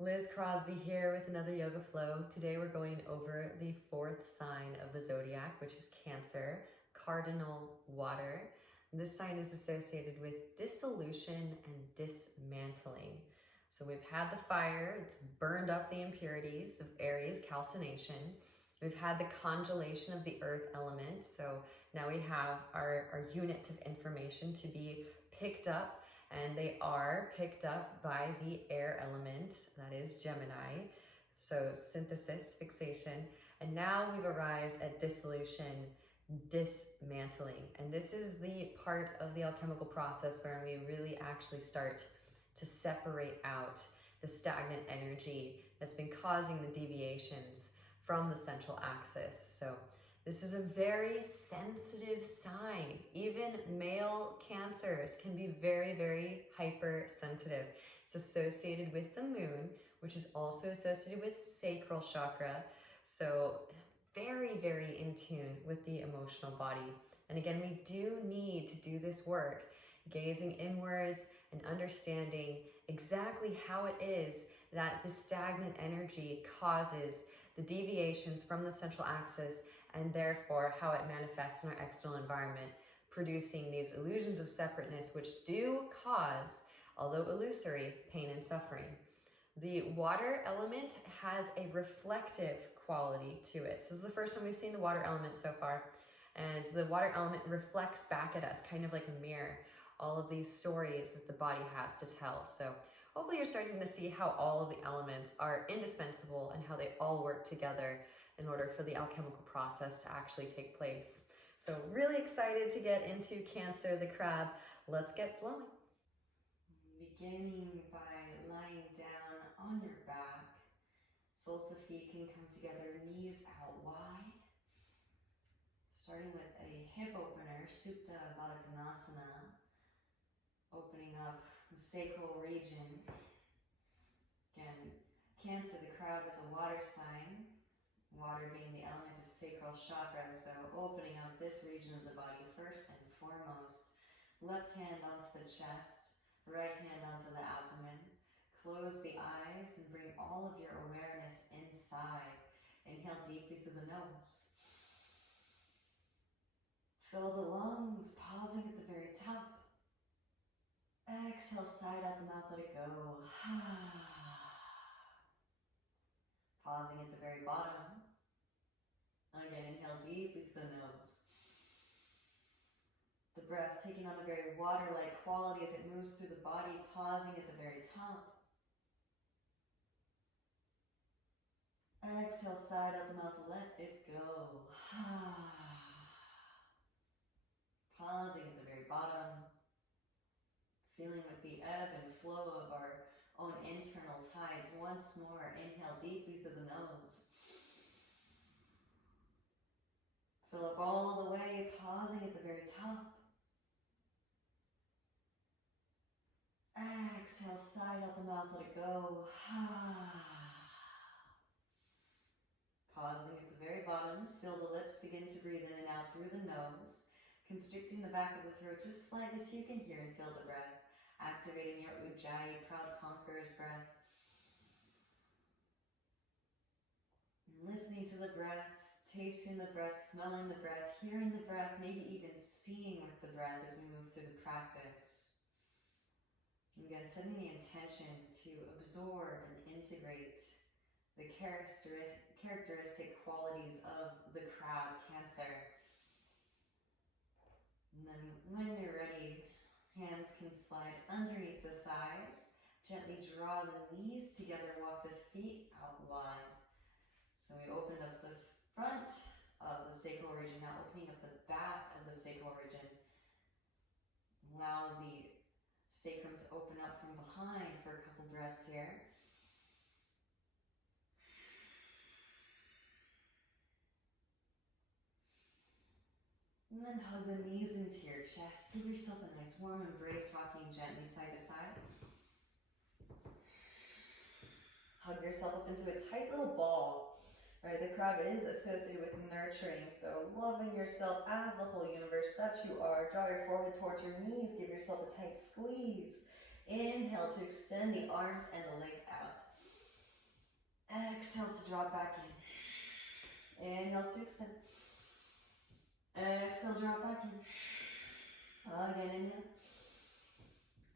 Liz Crosby here with another Yoga Flow. Today we're going over the fourth sign of the zodiac, which is Cancer, cardinal water. This sign is associated with dissolution and dismantling. So we've had the fire, it's burned up the impurities of Aries, calcination. We've had the congelation of the earth element. So now we have our units of information to be picked up, and they are picked up by the air element, that is Gemini. So synthesis, fixation, and now we've arrived at dissolution, dismantling. And this is the part of the alchemical process where we really actually start to separate out the stagnant energy that's been causing the deviations from the central axis. So this is a very sensitive sign. Even male Cancers can be very, very hypersensitive. It's associated with the moon, which is also associated with sacral chakra. So very, very in tune with the emotional body. And again, we do need to do this work, gazing inwards and understanding exactly how it is that the stagnant energy causes the deviations from the central axis, and therefore how it manifests in our external environment, producing these illusions of separateness, which do cause, although illusory, pain and suffering. The water element has a reflective quality to it. So this is the first time we've seen the water element so far, and the water element reflects back at us, kind of like a mirror, all of these stories that the body has to tell. So hopefully you're starting to see how all of the elements are indispensable and how they all work together in order for the alchemical process to actually take place. So really excited to get into Cancer, the crab. Let's get flowing. Beginning by lying down on your back. Soles of the feet can come together, knees out wide. Starting with a hip opener, Supta Baddha Konasana. Opening up the sacral region. Again, Cancer, the crab, is a water sign. Water being the element of sacral chakra, so opening up this region of the body first and foremost. Left hand onto the chest, right hand onto the abdomen. Close the eyes and bring all of your awareness inside. Inhale deeply through the nose. Fill the lungs, pausing at the very top. Exhale, side out the mouth, let it go. Pausing at the very bottom. Again, inhale deeply through the nose. The breath taking on a very water-like quality as it moves through the body, pausing at the very top. Exhale, side out the mouth, let it go. Pausing at the very bottom. Feeling with the ebb and flow of our own internal tides. Once more, inhale deeply through the nose. Fill up all the way, pausing at the very top. Exhale, side out the mouth, let it go. Pausing at the very bottom, still the lips begin to breathe in and out through the nose, constricting the back of the throat just slightly so you can hear and feel the breath. Activating your Ujjayi, proud conqueror's breath. Listening to the breath, tasting the breath, smelling the breath, hearing the breath, maybe even seeing with the breath as we move through the practice. And again, setting the intention to absorb and integrate the characteristic qualities of the crab, Cancer. And then when you're ready, hands can slide underneath the thighs. Gently draw the knees together, walk the feet out wide. So we opened up the front of the sacral region, now opening up the back of the sacral region. Allow the sacrum to open up from behind for a couple breaths here. And then hug the knees into your chest. Give yourself a nice warm embrace, rocking gently side to side. Hug yourself up into a tight little ball. Right, the crab is associated with nurturing, so loving yourself as the whole universe that you are. Draw your forehead towards your knees. Give yourself a tight squeeze. Inhale to extend the arms and the legs out. exhales to drop back in. Inhales to extend. Exhale, drop back in. Again, inhale.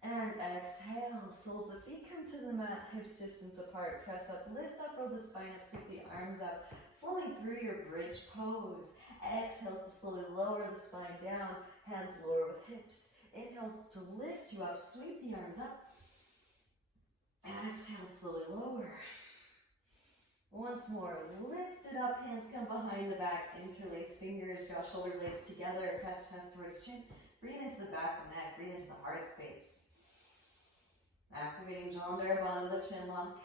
And exhale. Soles the feet come to the mat, hips distance apart. Press up, lift up, roll the spine up, sweep the arms up. Flowing through your bridge pose. Exhales to slowly lower the spine down. Hands lower with hips. Inhales to lift you up, sweep the arms up. Exhale, slowly lower. Once more, lift it up, hands come behind the back, interlace fingers, draw shoulder blades together, press chest towards chin. Breathe into the back of the neck, breathe into the heart space. Activating John Darabon to the chin lock.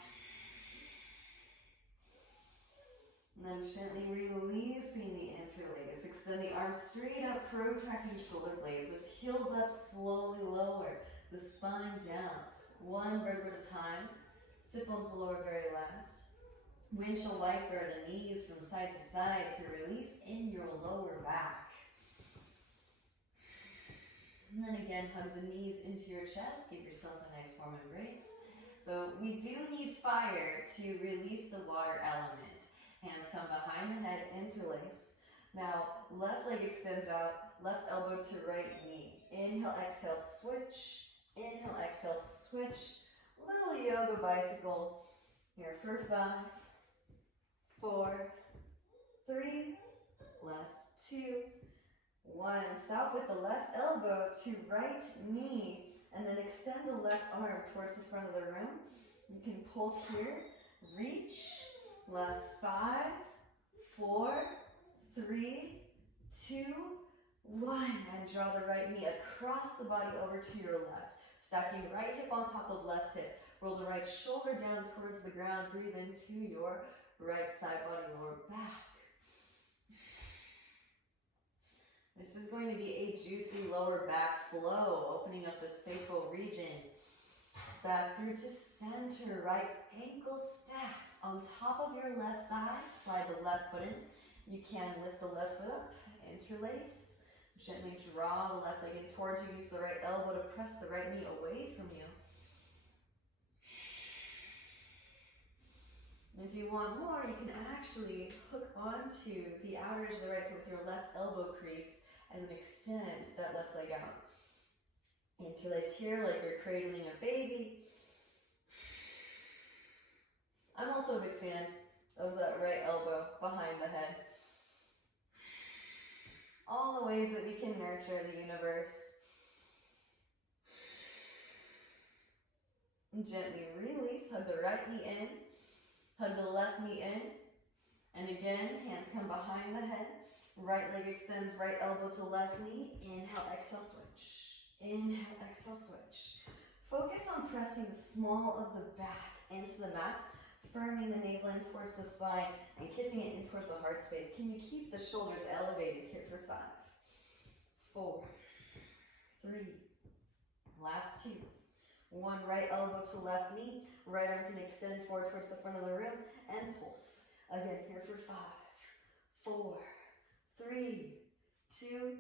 And then gently releasing the interlace. Extend the arms straight up, protracting shoulder blades. Lift heels up, slowly lower the spine down. One vertebra at a time. Sit bones will lower very last. Windshield wiper the knees from side to side to release in your lower back. And then again, hug the knees into your chest. Give yourself a nice warm embrace. So we do need fire to release the water element. Hands come behind the head, interlace. Now, left leg extends out, left elbow to right knee. Inhale, exhale, switch. Inhale, exhale, switch. Little yoga bicycle. Here for 5, 4, 3, last 2, 1. Stop with the left elbow to right knee and then extend the left arm towards the front of the room. You can pulse here, reach. Last 5, 4, 3, 2, 1. And draw the right knee across the body over to your left. Stacking right hip on top of left hip. Roll the right shoulder down towards the ground. Breathe into your right side body, lower back. This is going to be a juicy lower back flow, opening up the sacral region. Back through to center, right ankle stacks on top of your left thigh. Slide the left foot in. You can lift the left foot up, interlace. Gently draw the left leg in towards you. Use the right elbow to press the right knee away from you. And if you want more, you can actually hook onto the outer edge of the right foot with your left elbow crease and then extend that left leg out. Interlace here like you're cradling a baby. I'm also a big fan of that right elbow behind the head. All the ways that we can nurture the universe. Gently release, hug the right knee in, hug the left knee in, and again, hands come behind the head. Right leg extends, right elbow to left knee. Inhale, exhale, switch. Inhale, exhale, switch. Focus on pressing the small of the back into the mat, firming the navel in towards the spine and kissing it in towards the heart space. Can you keep the shoulders elevated here for 5, 4, 3, last 2, 1. Right elbow to left knee, right arm can extend forward towards the front of the room and pulse. Again, here for 5, 4, 3, 2,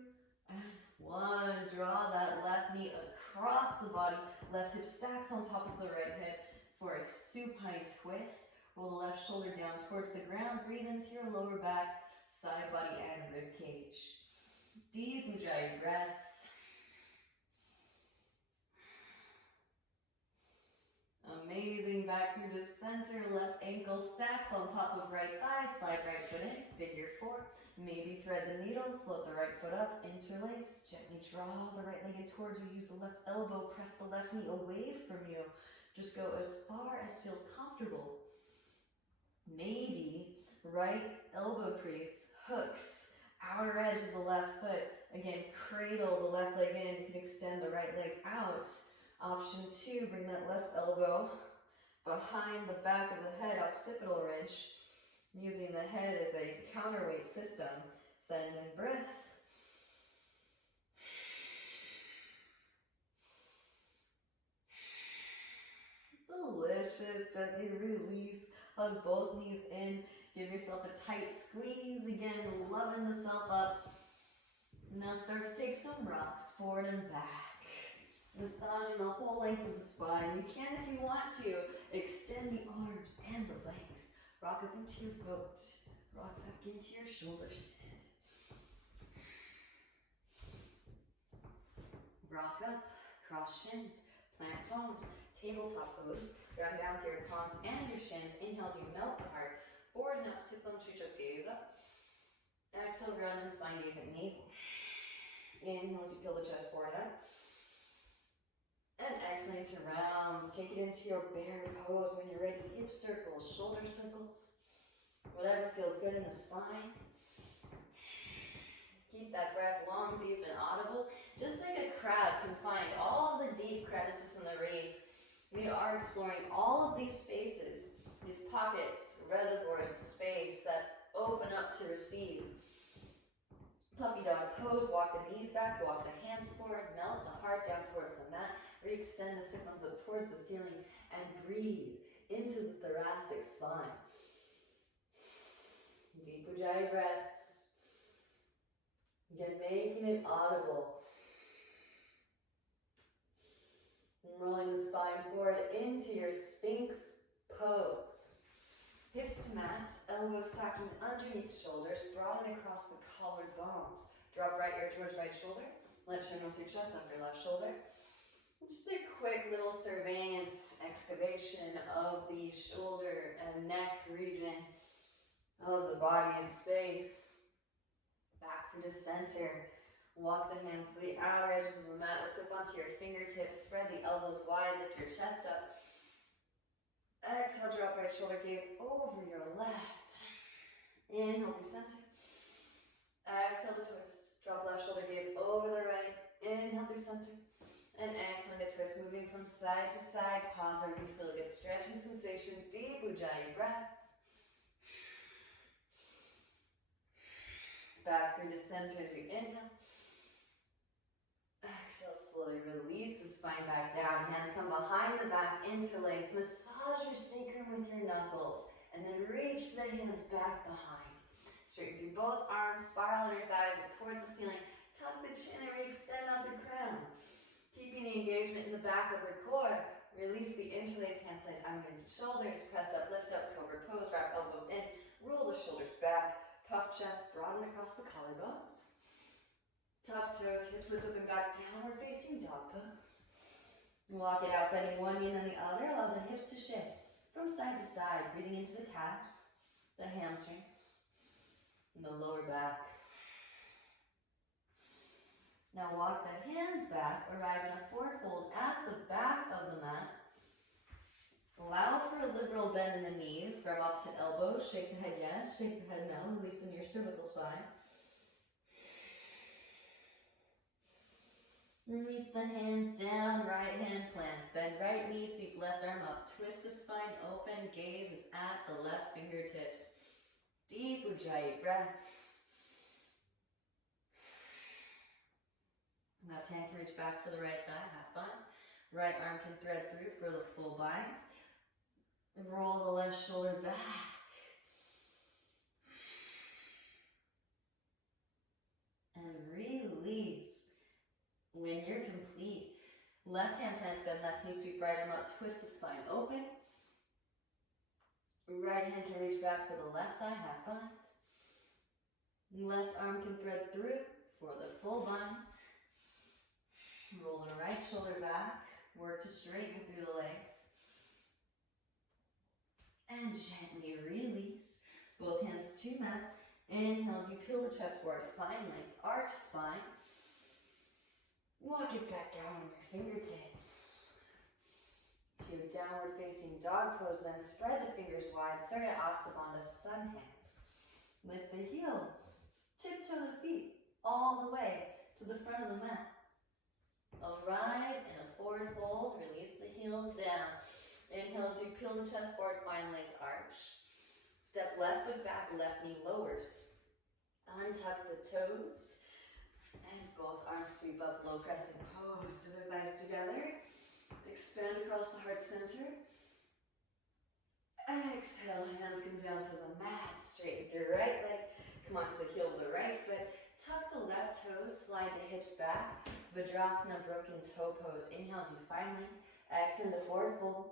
and 1. Draw that left knee across the body. Left hip stacks on top of the right hip for a supine twist. Roll the left shoulder down towards the ground. Breathe into your lower back, side body, and rib cage. Deep Ujjayi breaths. Amazing. Back through the center. Left ankle stacks on top of right thigh. Slide right foot in. Figure 4. Maybe thread the needle. Float the right foot up. Interlace. Gently draw the right leg in towards you. Use the left elbow. Press the left knee away from you. Just go as far as feels comfortable. Maybe right elbow crease hooks outer edge of the left foot. Again, cradle the left leg in. You can extend the right leg out. Option 2, bring that left elbow behind the back of the head, occipital ridge, using the head as a counterweight system. Send in breath. Delicious. Gently release. Hug both knees in. Give yourself a tight squeeze. Again, loving the self up. Now start to take some rocks forward and back. Massaging the whole length of the spine. You can, if you want to, extend the arms and the legs. Rock up into your boat. Rock back into your shoulders. Rock up, cross shins, plant palms, tabletop pose. Ground down through your palms and your shins. Inhales, you melt the heart. Forward and up, sit bones, reach up, gaze up. Exhale, round and spine, gaze at navel. Inhales, you peel the chest forward up. And exhaling to round. Take it into your bear pose when you're ready. Hip circles, shoulder circles. Whatever feels good in the spine. Keep that breath long, deep, and audible. Just like a crab can find all the deep crevices in the reef, we are exploring all of these spaces, these pockets, reservoirs of space that open up to receive. Puppy dog pose, walk the knees back, walk the hands forward, melt the heart down towards the mat, re-extend the sit bones up towards the ceiling, and breathe into the thoracic spine. Deep Ujjayi breaths. Again, making it audible. And rolling the spine forward into your Sphinx pose. Hips to mat, elbows stacking underneath shoulders, broaden across the collared bones. Drop right ear towards right shoulder, left shoulder through chest under left shoulder. Just a quick little surveillance excavation of the shoulder and neck region of the body and space. Back to the center. Walk the hands to the outer edges of the mat. Lift up onto your fingertips. Spread the elbows wide. Lift your chest up. Exhale, drop right shoulder, gaze over your left. Inhale through center. Exhale the twist. Drop left shoulder, gaze over the right. Inhale through center. And exhale the twist, moving from side to side. Pause wherever you feel a good stretching sensation. Deep Ujjayi breaths. Back through the center as you inhale. Exhale, slowly release the spine back down. Hands come behind the back, interlace. Massage your sacrum with your knuckles. And then reach the hands back behind. Straighten through both arms, spiral your thighs up towards the ceiling. Tuck the chin and re-extend out the crown. Keeping the engagement in the back of the core. Release the interlaced hand side underneath the shoulders. Press up, lift up, cobra pose. Wrap elbows in. Roll the shoulders back. Puff chest, broaden across the collarbones. Tuck toes, hips lift up and back, downward facing dog pose. Walk it out, bending one knee and then the other. Allow the hips to shift from side to side, breathing into the calves, the hamstrings, and the lower back. Now walk the hands back, arrive in a forward fold at the back of the mat. Allow for a liberal bend in the knees, grab opposite elbows, shake the head yes, shake the head no, releasing your cervical spine. Release the hands down, right hand plants. Bend right knee, sweep left arm up. Twist the spine open, gaze is at the left fingertips. Deep Ujjayi breaths. Left hand can reach back for the right thigh, half bind. Right arm can thread through for the full bind. And roll the left shoulder back. And release. When you're complete, left hand plants, bend left knee, sweep right arm up, twist the spine open. Right hand can reach back for the left thigh, half bind. Left arm can thread through for the full bind. Roll the right shoulder back, work to straighten through the legs. And gently release. Both hands to mat. Inhales, you peel the chest forward, find length, arch spine. Walk it back down on your fingertips. To your downward facing dog pose, then spread the fingers wide, Surya Astabandha, sun hands. Lift the heels, tiptoe the feet all the way to the front of the mat. Arrive in a forward fold, release the heels down. Inhale as you peel the chest forward, find length arch. Step left foot back, left knee lowers. Untuck the toes. And both arms sweep up, low crescent pose. Scissor thighs together. Expand across the heart center. Exhale, hands come down to the mat. Straighten your right leg. Come onto the heel of the right foot. Tuck the left toes, slide the hips back. Vajrasana, broken toe pose. Inhale as you find length. Exhale to forward fold.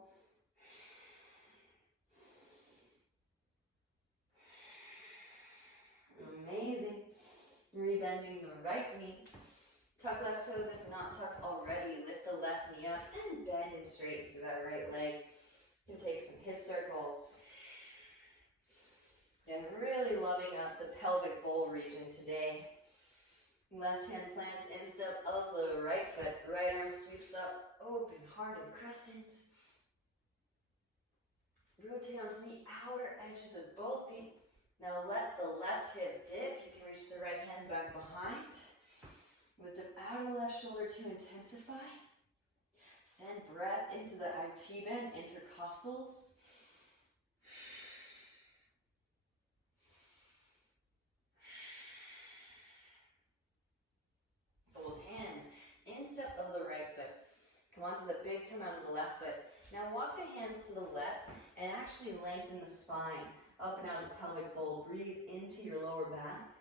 Rebending the right knee. Tuck left toes if not tucked already. Lift the left knee up and bend and straighten through that right leg. You can take some hip circles. And really loving up the pelvic bowl region today. Left hand plants instep of the right foot. Right arm sweeps up, open, heart and crescent. Rotate onto the outer edges of both feet. Now let the left hip dip. You can reach the right hand back behind. Lift up outer left shoulder to intensify. Send breath into the IT bend, intercostals. Both hands, instep of the right foot. Come onto the big toe out of the left foot. Now walk the hands to the left and actually lengthen the spine. Up and out of the pelvic bowl. Breathe into your lower back.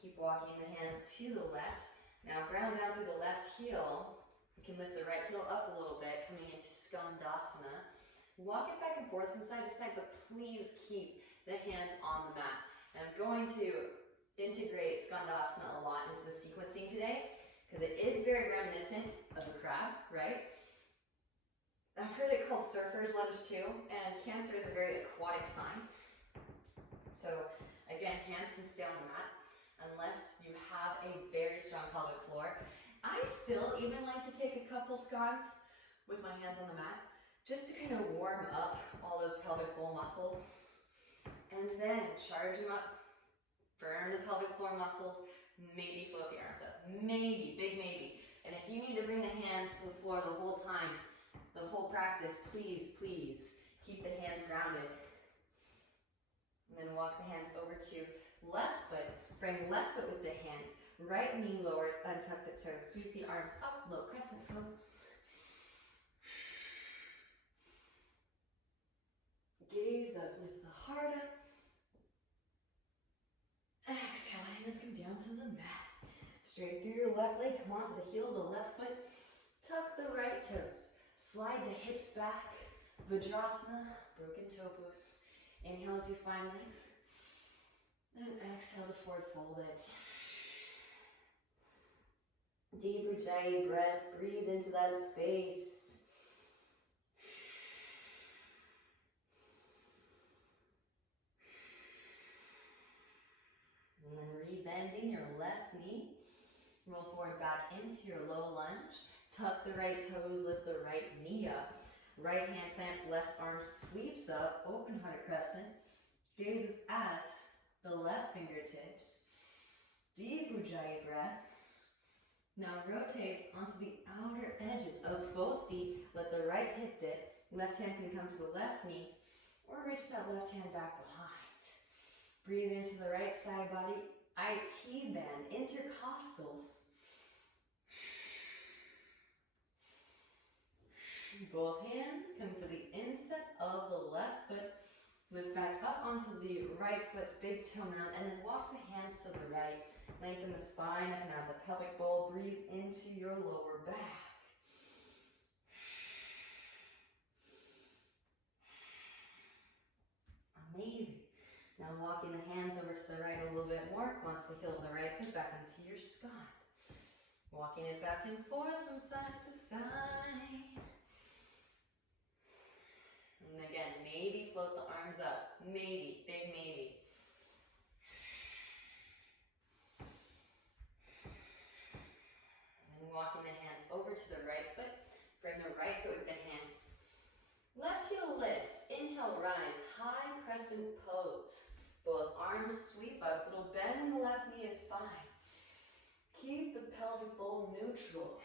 Keep walking the hands to the left. Now ground down through the left heel. You can lift the right heel up a little bit, coming into Skandasana. Walk it back and forth from side to side, but please keep the hands on the mat. And I'm going to integrate Skandasana a lot into the sequencing today, because it is very reminiscent of a crab, right? I've heard it called surfer's lunge too, and Cancer is a very aquatic sign. So again, hands can stay on the mat unless you have a very strong pelvic floor. I still even like to take a couple scots with my hands on the mat, just to kind of warm up all those pelvic bowl muscles. And then charge them up, firm the pelvic floor muscles, maybe float the arms up, maybe, big maybe. And if you need to bring the hands to the floor the whole time, the whole practice, please, please keep the hands grounded. And then walk the hands over to left foot. Frame left foot with the hands. Right knee lowers, untuck the toes. Sweep the arms up, low crescent pose. Gaze up, lift the heart up. Exhale, hands come down to the mat. Straight through your left leg, come onto the heel of the left foot. Tuck the right toes. Slide the hips back, Vajrasana, broken toe pose. Inhale as you find length. And exhale to forward fold it. Deep Ujjayi breaths, breathe into that space. And then rebending your left knee. Roll forward back into your low lunge. Tuck the right toes, lift the right knee up. Right hand plants, left arm sweeps up, open heart crescent. Gazes at the left fingertips. Deep Ujjayi breaths. Now rotate onto the outer edges of both feet. Let the right hip dip. Left hand can come to the left knee or reach that left hand back behind. Breathe into the right side body. IT bend, intercostals. Both hands come to the instep of the left foot. Lift back up onto the right foot's big toe mound and then walk the hands to the right. Lengthen the spine up and out of the pelvic bowl. Breathe into your lower back. Amazing. Now walking the hands over to the right a little bit more. Come onto the heel of the right foot back into your scot. Walking it back and forth from side to side. And again, maybe float the arms up. Maybe, big maybe. And then walking the hands over to the right foot. Frame the right foot with the hands. Left heel lifts. Inhale, rise. High crescent pose. Both arms sweep up. Little bend in the left knee is fine. Keep the pelvic bowl neutral.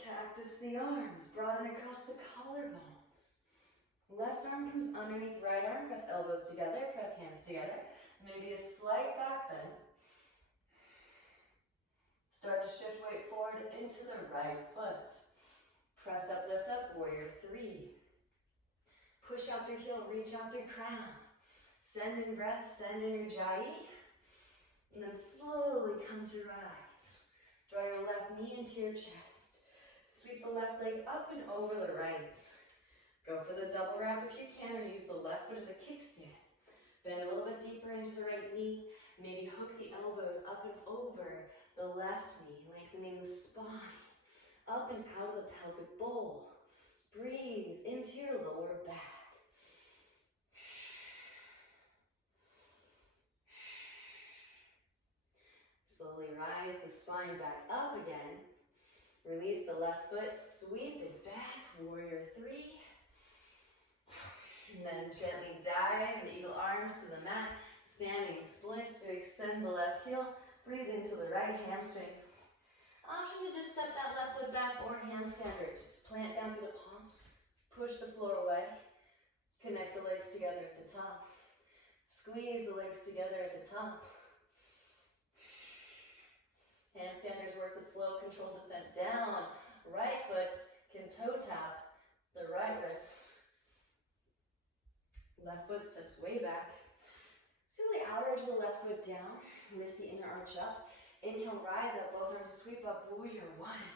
Cactus the arms, broaden across the collarbones. Left arm comes underneath right arm, press elbows together, press hands together. Maybe a slight back bend. Start to shift weight forward into the right foot. Press up, lift up, warrior three. Push out through heel, reach out through crown. Send in breath, send in Ujjayi. And then slowly come to rise. Draw your left knee into your chest. Sweep the left leg up and over the right. Go for the double wrap if you can, and use the left foot as a kickstand. Bend a little bit deeper into the right knee. Maybe hook the elbows up and over the left knee, lengthening the spine. Up and out of the pelvic bowl. Breathe into your lower back. Slowly rise the spine back up again. Release the left foot, sweep it back, warrior three. And then gently dive the eagle arms to the mat, standing split, so extend the left heel, breathe into the right hamstrings. Option to just step that left foot back or handstanders. Plant down through the palms, push the floor away, connect the legs together at the top. Squeeze the legs together at the top. Handstanders work the slow, controlled descent down. Right foot can toe tap the right wrist. Left foot steps way back. Simply outer edge of the left foot down. Lift the inner arch up. Inhale, rise up. Both arms sweep up. Warrior one.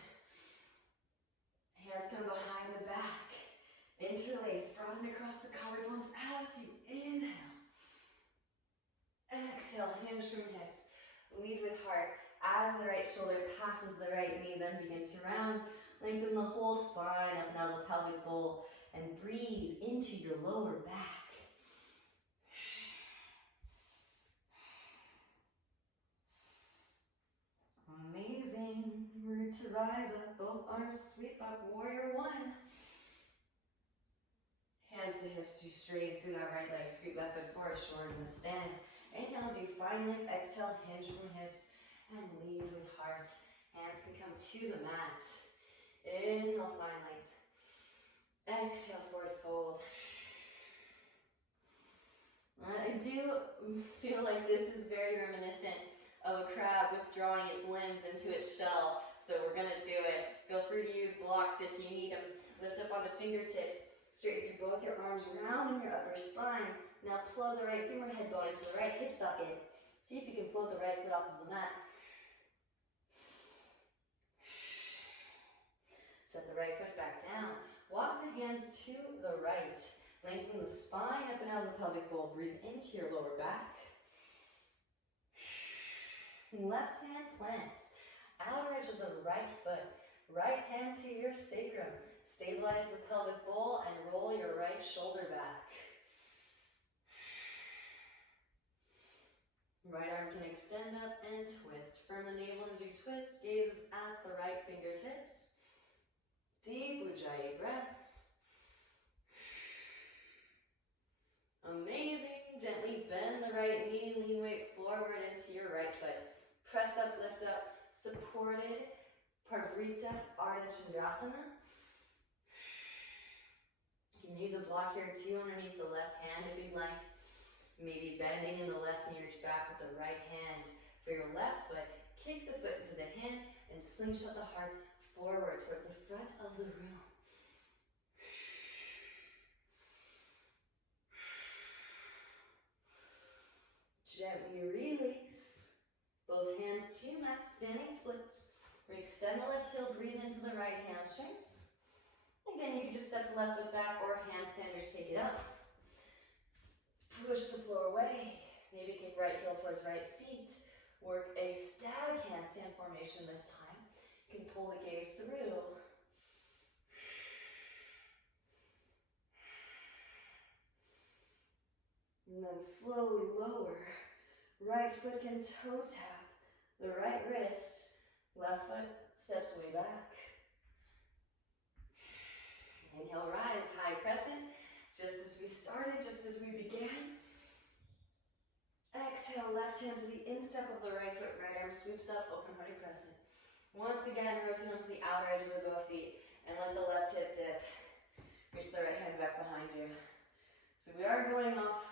Hands come behind the back. Interlace. Broaden across the collarbones as you inhale. Exhale. Hinge from hips. Lead with heart. As the right shoulder passes the right knee, then begin to round. Lengthen the whole spine up and out of the pelvic bowl. And breathe into your lower back. Amazing. Root to rise up. Both arms sweep up. Warrior one. Hands to hips. You straighten through that right leg. Scoot left foot forward. Shorten the stance. Inhale as you find length. Exhale. Hinge from hips. And lead with heart. Hands can come to the mat. Inhale, find length. Exhale, forward fold. I do feel like this is very reminiscent of a crab withdrawing its limbs into its shell. So we're gonna do it. Feel free to use blocks if you need them. Lift up on the fingertips. Straighten through both your arms, round in your upper spine. Now plug the right femur head bone into the right hip socket. See if you can float the right foot off of the mat. Set the right foot back down. Walk the hands to the right. Lengthen the spine up and out of the pelvic bowl. Breathe into your lower back. Left hand plants. Outer edge of the right foot. Right hand to your sacrum. Stabilize the pelvic bowl and roll your right shoulder back. Right arm can extend up and twist. Firm the navel as you twist. Gaze at the right fingertips. Deep Ujjayi breaths. Amazing. Gently bend the right knee, lean weight forward into your right foot. Press up, lift up, supported Parvrita Ardha Chandrasana. You can use a block here too underneath the left hand if you'd like. Maybe bending in the left knee, reach back with the right hand for your left foot. Kick the foot into the hand and slingshot the heart forward towards the front of the room. Gently release. Both hands to mat, standing splits. Extend the left heel, breathe into the right hamstrings. Again, you can just step the left foot back or handstanders, take it up. Push the floor away. Maybe kick right heel towards right seat. Work a stag handstand formation this time. You can pull the gaze through. And then slowly lower. Right foot can toe tap the right wrist. Left foot steps way back. Inhale, rise, high crescent. Just as we started, just as we began. Exhale, left hand to the instep of the right foot. Right arm sweeps up, open-hearted crescent. Once again, rotate onto the outer edges of both feet and let the left hip dip. Reach the right hand back behind you. So we are going off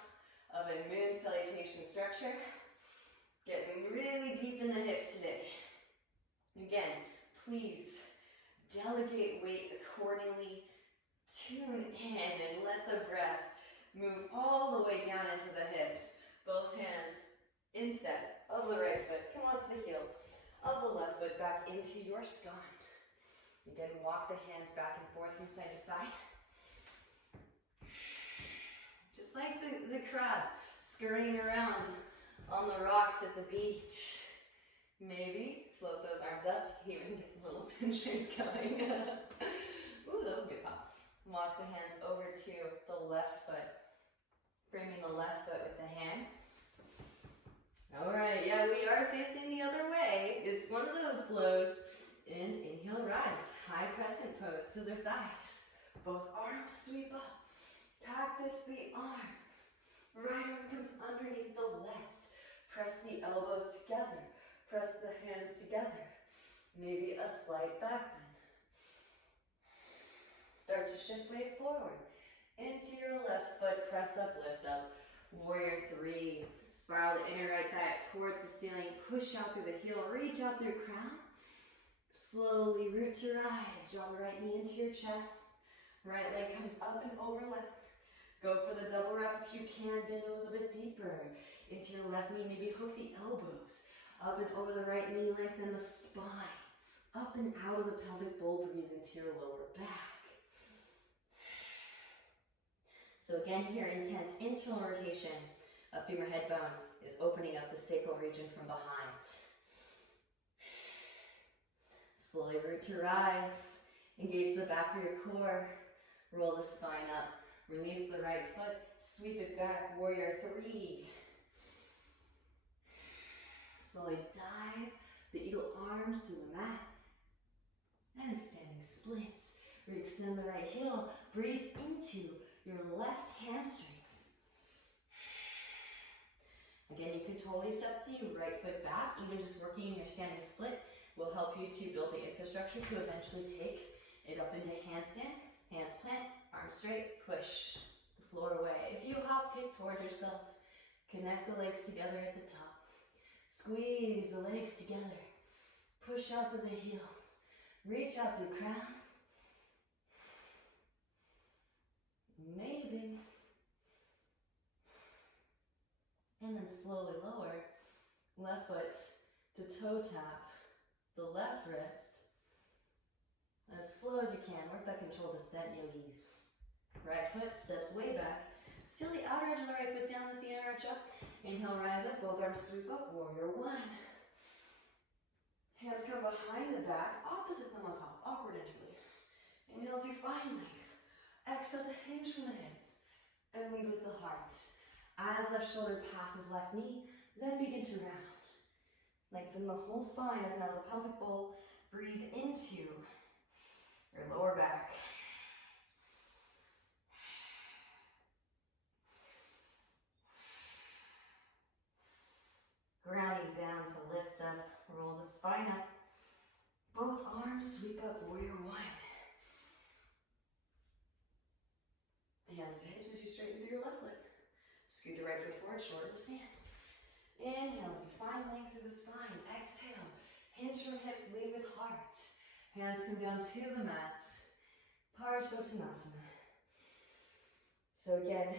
of a moon salutation structure. Getting really deep in the hips today. Again, please delegate weight accordingly. Tune in and let the breath move all the way down into the hips. Both hands instep of the right foot. Come onto the heel of the left foot back into your scone. Again, walk the hands back and forth from side to side. Just like the crab, scurrying around on the rocks at the beach. Maybe float those arms up, even get little pinchers going. Ooh, that was a good pop. Walk the hands over to the left foot, framing the left foot with the hands. All right, yeah, we are facing the other way. It's one of those flows. And inhale, rise. High crescent pose, scissor thighs. Both arms sweep up. Cactus the arms. Right arm comes underneath the left. Press the elbows together. Press the hands together. Maybe a slight back bend. Start to shift weight forward. Into your left foot, press up, lift up. Warrior 3. Spiral the inner right thigh towards the ceiling. Push out through the heel, reach out through crown. Slowly root to rise. Draw the right knee into your chest. Right leg comes up and over left. Go for the double wrap if you can. Bend a little bit deeper. Into your left knee, maybe hook the elbows. Up and over the right knee, lengthen the spine. Up and out of the pelvic bowl, breathe into your lower back. So again here, intense internal rotation of femur head bone is opening up the sacral region from behind. Slowly root to rise. Engage the back of your core. Roll the spine up. Release the right foot. Sweep it back. Warrior 3. Slowly dive the eagle arms to the mat. And standing splits. Re-extend the right heel. Breathe into your left hamstrings. Again, you can totally step the right foot back. Even just working in your standing split will help you to build the infrastructure to eventually take it up into handstand, hands plant, arms straight, push the floor away. If you hop kick towards yourself, connect the legs together at the top. Squeeze the legs together. Push out through the heels. Reach out through crown. Amazing. And then slowly lower. Left foot to toe tap the left wrist. And as slow as you can, work that controlled descent, yogis. Right foot steps way back. Seal the outer edge of the right foot down, lift the inner arch up. Inhale, rise up, both arms sweep up, warrior 1. Hands come behind the back, opposite thumb on top, awkward interlace. Inhale as you find length. Exhale to hinge from the hips and lead with the heart. As left shoulder passes left knee, then begin to round. Lengthen the whole spine up and out of the pelvic bowl. Breathe into your lower back. Grounding down to lift up, roll the spine up. Both arms sweep up, warrior 1. Hands to hips as you straighten through your left leg. Scoot the right foot forward, shorten the stance. Inhale as you find length through the spine. Exhale, hinge from hips, lead with heart. Hands come down to the mat. Purged. So again,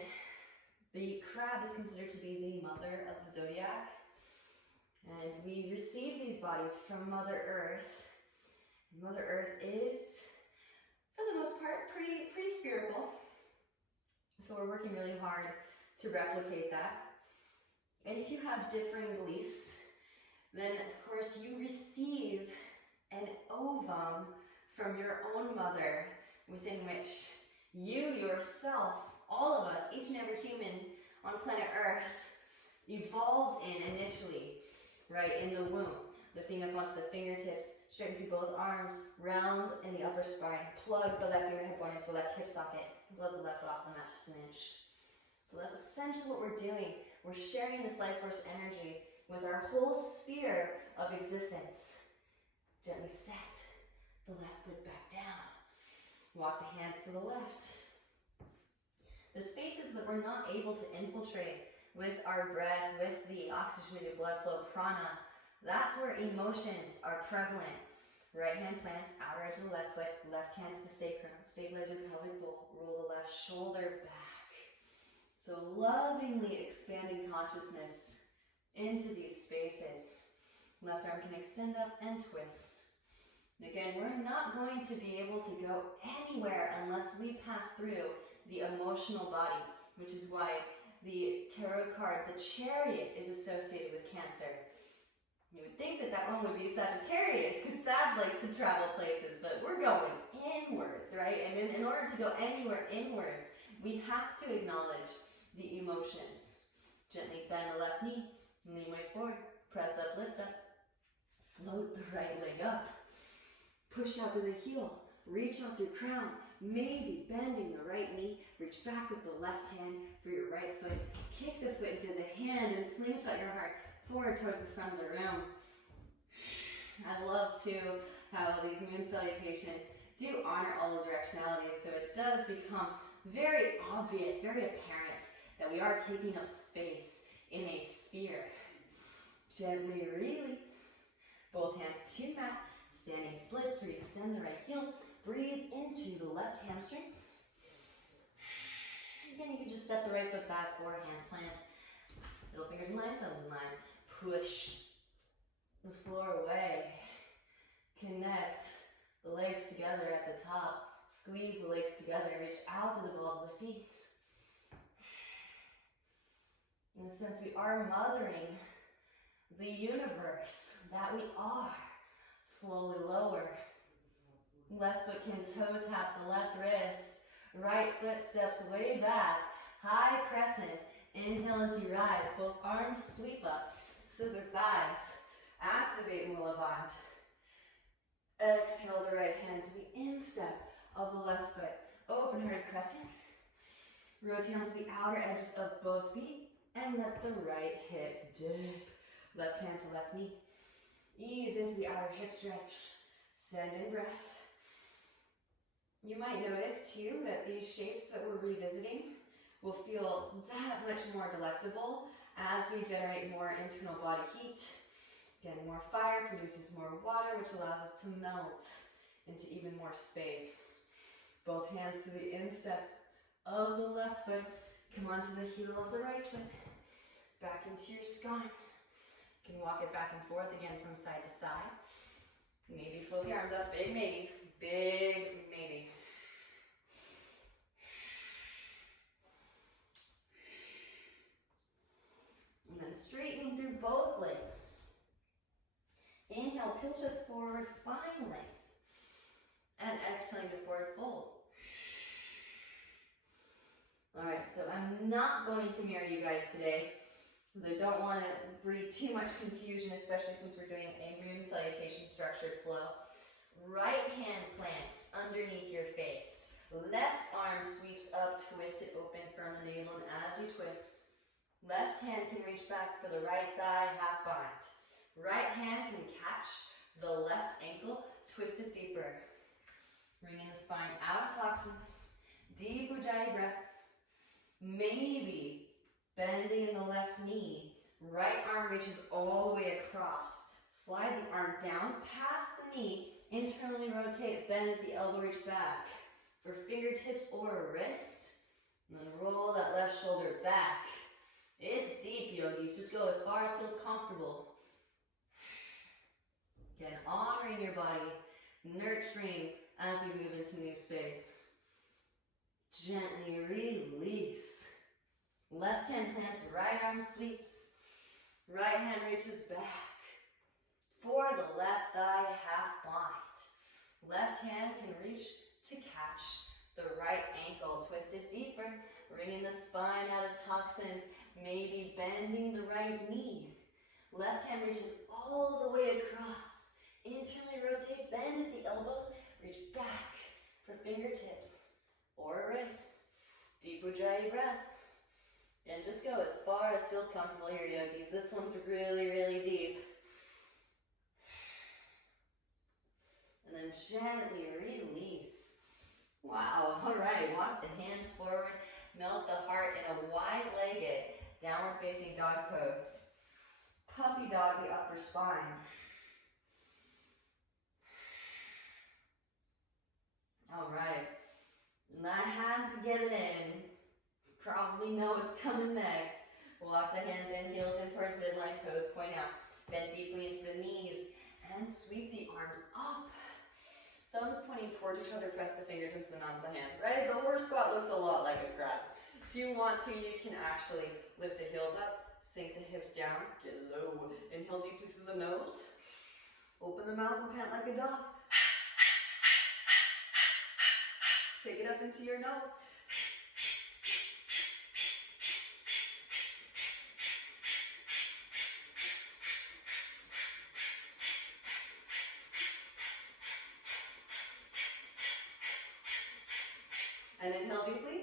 the crab is considered to be the mother of the zodiac. And we receive these bodies from Mother Earth. Mother Earth is, for the most part, pretty spherical. So we're working really hard to replicate that. And if you have differing beliefs, then of course you receive an ovum from your own mother, within which you yourself, all of us, each and every human on planet Earth, evolved in initially, right, in the womb. Lifting up onto the fingertips, straighten through both arms, round in the upper spine, plug the left femur head bone into the left hip socket, let the left foot off the mat just an inch. So that's essentially what we're doing. We're sharing this life force energy with our whole sphere of existence. Gently set the left foot back down. Walk the hands to the left. The spaces that we're not able to infiltrate with our breath, with the oxygenated blood flow, prana, that's where emotions are prevalent. Right hand plants, outer edge of the left foot, left hand to the sacrum, stabilize your pelvic bowl, roll the left shoulder back. So lovingly expanding consciousness into these spaces. Left arm can extend up and twist. Again, we're not going to be able to go anywhere unless we pass through the emotional body, which is why The tarot card, the Chariot, is associated with Cancer. You would think that that one would be Sagittarius, because Sag likes to travel places, but we're going inwards, right? And in order to go anywhere inwards, we have to acknowledge the emotions. Gently bend the left knee, lean weight forward, press up, lift up, float the right leg up, push out to the heel, reach out through crown, maybe bending the right knee, reach back with the left hand for your right foot, kick the foot into the hand and slingshot your heart forward towards the front of the room. I love too how these moon salutations do honor all the directionalities, so it does become very obvious, very apparent that we are taking up space in a sphere. Gently release. Both hands to mat, standing splits, where you extend the right heel, breathe into the left hamstrings. Again, you can just step the right foot back or hands plant. Middle fingers in line, thumbs in line. Push the floor away. Connect the legs together at the top. Squeeze the legs together. Reach out to the balls of the feet. And since we are mothering the universe that we are, slowly lower. Left foot can toe tap the left wrist. Right foot steps way back. High crescent. Inhale as you rise. Both arms sweep up. Scissor thighs. Activate Mula Levant. Exhale the right hand to the instep of the left foot. Open-hearted crescent. Rotate onto the outer edges of both feet. And let the right hip dip. Left hand to left knee. Ease into the outer hip stretch. Send in breath. You might notice too that these shapes that we're revisiting will feel that much more delectable as we generate more internal body heat. Again, more fire produces more water, which allows us to melt into even more space. Both hands to the instep of the left foot. Come onto the heel of the right foot. Back into your scone. You can walk it back and forth again from side to side. Maybe float the arms up, big maybe. Big maybe. And then straightening through both legs. Inhale, pinch us forward, find length. And exhaling to forward fold. Alright, so I'm not going to mirror you guys today, because I don't want to breed too much confusion, especially since we're doing a moon salutation structured flow. Right hand plants underneath your face. Left arm sweeps up, twist it open from the navel, and as you twist, left hand can reach back for the right thigh, half bind. Right hand can catch the left ankle, twist it deeper. Bringing the spine out of toxins, deep Ujjayi breaths. Maybe bending in the left knee, right arm reaches all the way across. Slide the arm down past the knee, internally rotate, bend at the elbow, reach back for fingertips or wrist, and then roll that left shoulder back. It's deep, yogis. Just go as far as feels comfortable. Again, honoring your body, nurturing as you move into new space. Gently release. Left hand plants, right arm sweeps. Right hand reaches back. For the left thigh, half bind. Left hand can reach to catch the right ankle. Twist it deeper, bringing the spine out of toxins. Maybe bending the right knee. Left hand reaches all the way across. Internally rotate, bend at the elbows, reach back for fingertips or wrist. Deep Ujjayi breaths. And just go as far as feels comfortable here, yogis. This one's really, really deep. And then gently release. Wow, all right, walk the hands forward, melt the heart in a wide-legged, downward facing dog pose. Puppy dog the upper spine. All right, and I had to get it in. Probably know what's coming next. Walk the hands in, heels in towards midline, toes point out. Bend deeply into the knees and sweep the arms up. Thumbs pointing towards each other, press the fingers into the nods of the hands, right? The horse squat looks a lot like a crab. If you want to, you can actually lift the heels up, sink the hips down, get low. Inhale deeply through the nose. Open the mouth and pant like a dog. Take it up into your nose. And inhale deeply.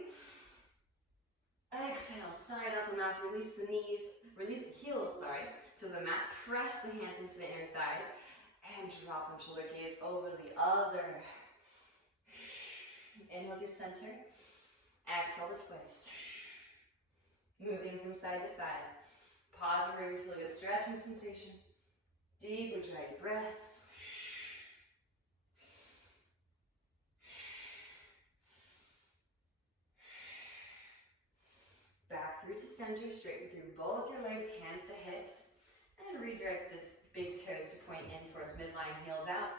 Exhale, side out the mat, release the knees, release the heels, to the mat. Press the hands into the inner thighs and drop one shoulder gaze over the other. Inhale to center. Exhale to twist. Moving from side to side. Pause where you feel a good stretching sensation. Deep and dry breaths. Back through to center, straighten through both your legs, hands to hips, and redirect the big toes to point in towards midline, heels out.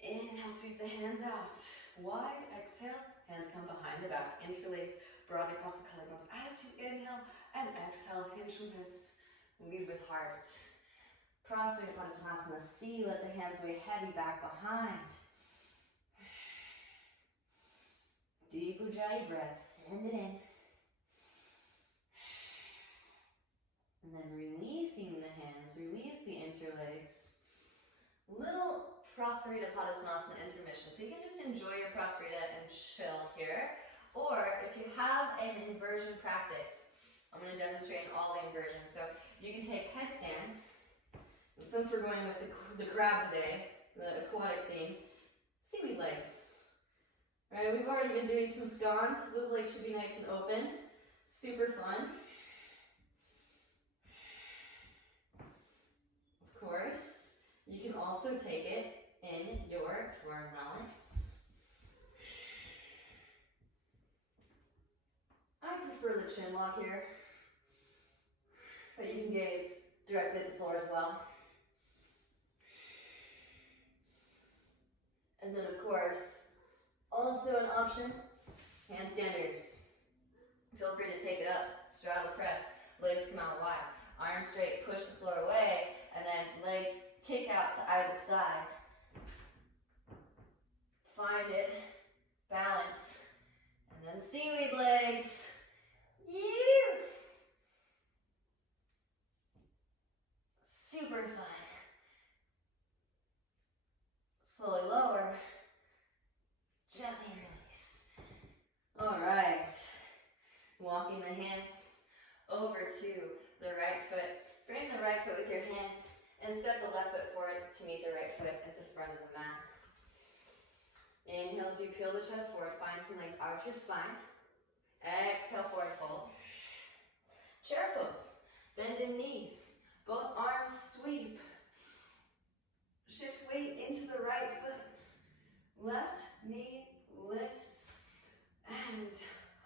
Inhale, sweep the hands out. Wide, exhale, hands come behind the back, interlace, broaden across the collarbones. As you inhale and exhale, hinge from hips, lead with heart. Prostrate Uttanasana, see, let the hands weigh heavy back behind. Deep Ujjayi breath, send it in. And then releasing the hands, release the interlace. Little Prostrate Uttanasana intermission. So you can just enjoy your Prostrate and chill here. Or if you have an inversion practice, I'm going to demonstrate all the inversions. So you can take headstand. And since we're going with the grab today, the aquatic theme, seaweed legs. Right, we've already been doing some scones. So those legs should be nice and open. Super fun. Of course, you can also take it in your floor balance. I prefer the chin lock here, but you can gaze directly at the floor as well. And then of course, also an option, handstanders. Feel free to take it up, straddle press, legs come out wide, arms straight, push the floor away, and then legs kick out to either side. Find it, balance, and then seaweed legs. Super fun. Slowly lower, gently release. All right, walking the hands over to the right foot. Frame the right foot with your hands and step the left foot forward to meet the right foot at the front of the mat. Inhale as you peel the chest forward, find some length, arch your spine. Exhale, forward fold. Chair pose, bend in knees, both arms sweep. Shift weight into the right foot. Left knee lifts and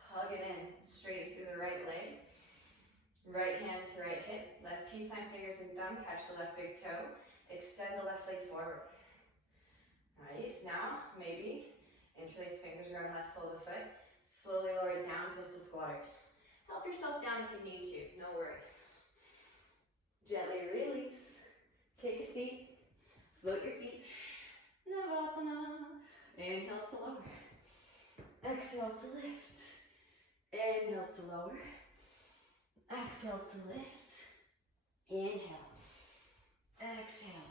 hug it in, straight through the right leg. Right hand to right hip, left peace sign, fingers and thumb, catch the left big toe. Extend the left leg forward. Nice, now maybe interlace fingers around left sole of the foot. Slowly lower it down, pistol squatters. Help yourself down if you need to, no worries. Gently release, take a seat, float your feet. Navasana. Inhales to lower. Exhales to lift. Inhales to lower. Exhales to lift. Inhale. Exhale.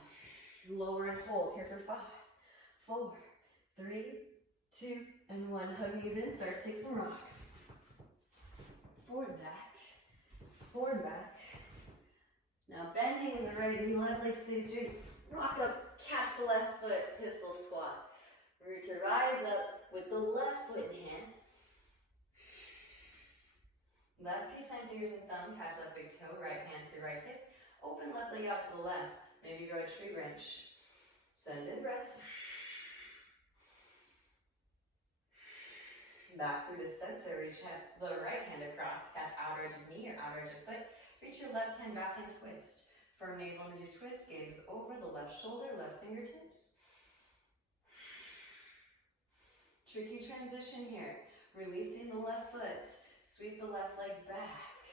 Lower and hold here for 5, 4, 3, 2, and 1. Hug knees in. Start to take some rocks. Forward and back. Forward and back. Now bending in the right knee, left leg stays straight. Rock up. Catch the left foot. Pistol squat. Root to rise up with the left foot in hand. Left peace sign, fingers and thumb, catch that big toe, right hand to right hip. Open left leg out to the left. Maybe go a tree branch. Send in breath. Back through the center, reach the right hand across. Catch outer edge of knee or outer edge of foot. Reach your left hand back and twist. Firm navel as you twist, gaze over the left shoulder, left fingertips. Tricky transition here. Releasing the left foot. Sweep the left leg back.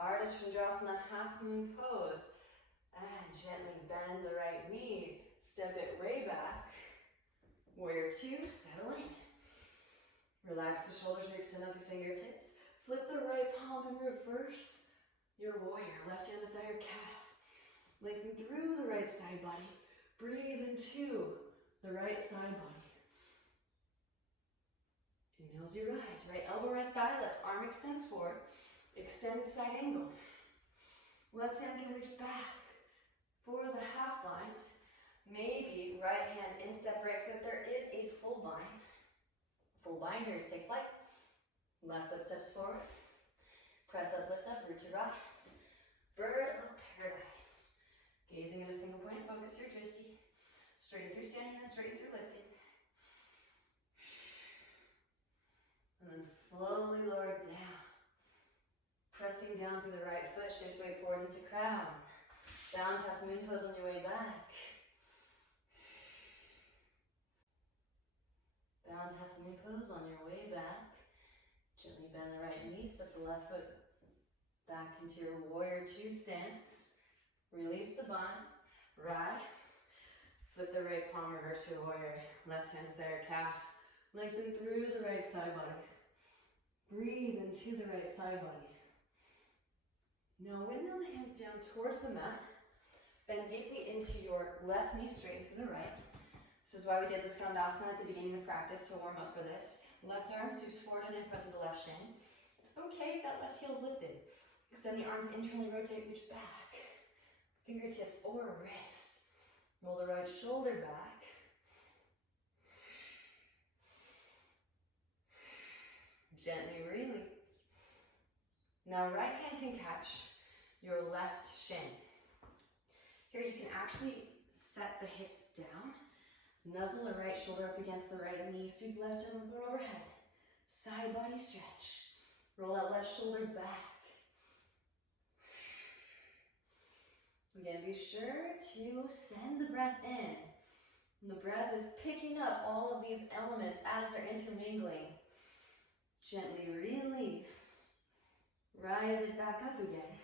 Ardha Chandrasana, Halfmoon pose. And gently bend the right knee. Step it way back. Warrior two, settle in. Relax the shoulders, extend out your fingertips. Flip the right palm and reverse your warrior. Left hand to your calf. Lengthen through the right side body. Breathe into the right side body. Inhale as you rise. Right elbow, right thigh, left arm extends forward. Extend side angle. Left hand can reach back for the half bind. Maybe right hand instep, right foot. There is a full bind. Full binders, take flight. Left foot steps forward. Press up, lift up, root to rise. Bird of paradise. Gazing at a single point, focus your drishti. Straighten through standing, then straighten through lifting. And then slowly lower down. Pressing down through the right foot, shift weight forward into crown. Down Halfmoon pose on your way back. Down Halfmoon pose on your way back. Gently bend the right knee, step the left foot back into your warrior two stance. Release the bind, rise. Flip the right palm, reverse your warrior. Left hand to your calf. Lengthen through the right side body. Breathe into the right side body. Now windmill the hands down towards the mat. Bend deeply into your left knee, straight through the right. This is why we did the skandasana at the beginning of practice to warm up for this. Left arm sweeps forward and in front of the left shin. It's okay if that left heel is lifted. Extend the arms internally, rotate, reach back. Fingertips or wrist. Roll the right shoulder back. Gently release. Now right hand can catch your left shin. Here you can actually set the hips down. Nuzzle the right shoulder up against the right knee. Sweep left arm overhead. Side body stretch. Roll that left shoulder back. Again, be sure to send the breath in. And the breath is picking up all of these elements as they're intermingling. Gently release. Rise it back up again.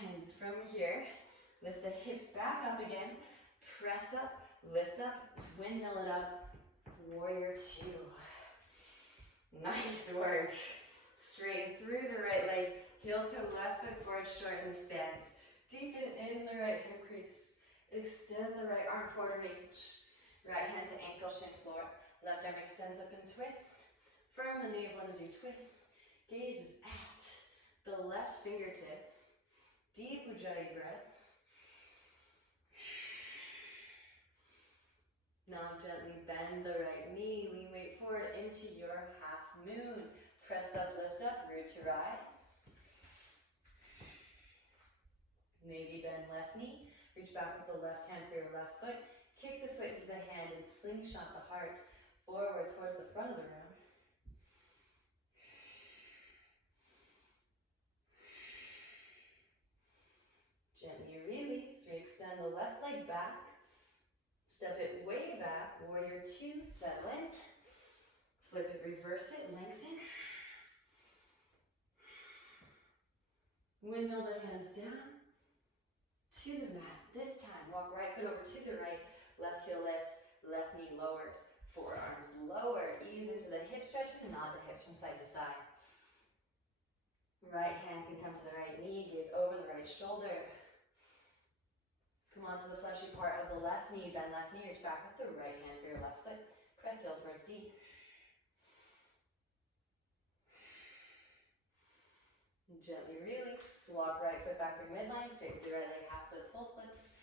And from here, lift the hips back up again. Press up, lift up, windmill it up. Warrior two. Nice work. Straighten through the right leg. Heel to left foot forward, shorten the stance. Deepen in the right hip crease. Extend the right arm forward, reach. Right hand to ankle, shin floor. Left arm extends up and twist. Firm the navel as you twist. Gaze is at the left fingertips. Deep Ujjayi breaths. Now gently bend the right knee. Lean weight forward into your Halfmoon. Press up, lift up, root to rise. Maybe bend left knee. Reach back with the left hand for your left foot. Kick the foot into the hand and slingshot the heart forward towards the front of the room. Gently release. Re-extend the left leg back. Step it way back. Warrior two. Settle in. Flip it, reverse it, lengthen. Windmill the hands down to the mat. This time, walk right foot over to the right. Left heel lifts, left knee lowers. Forearms lower. Ease into the hip stretch and nod the hips from side to side. Right hand can come to the right knee. Gaze over the right shoulder. Come onto the fleshy part of the left knee. Bend left knee. Reach back with the right hand for your left foot. Press heel towards seat. Gently release. Walk right foot back through midline. Straight through right leg. Half splits, full splits.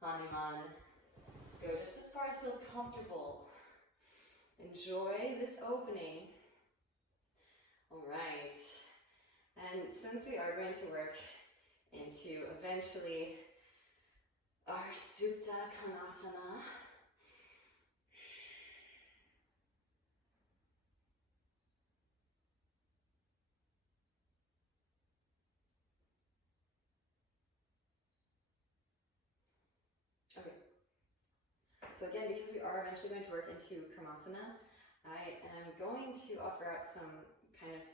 Hanuman. Go just as far as feels comfortable. Enjoy this opening. All right. And since we are going to work into eventually our Supta Konasana, okay. So again, because we are eventually going to work into Karmasana, I am going to offer out some kind of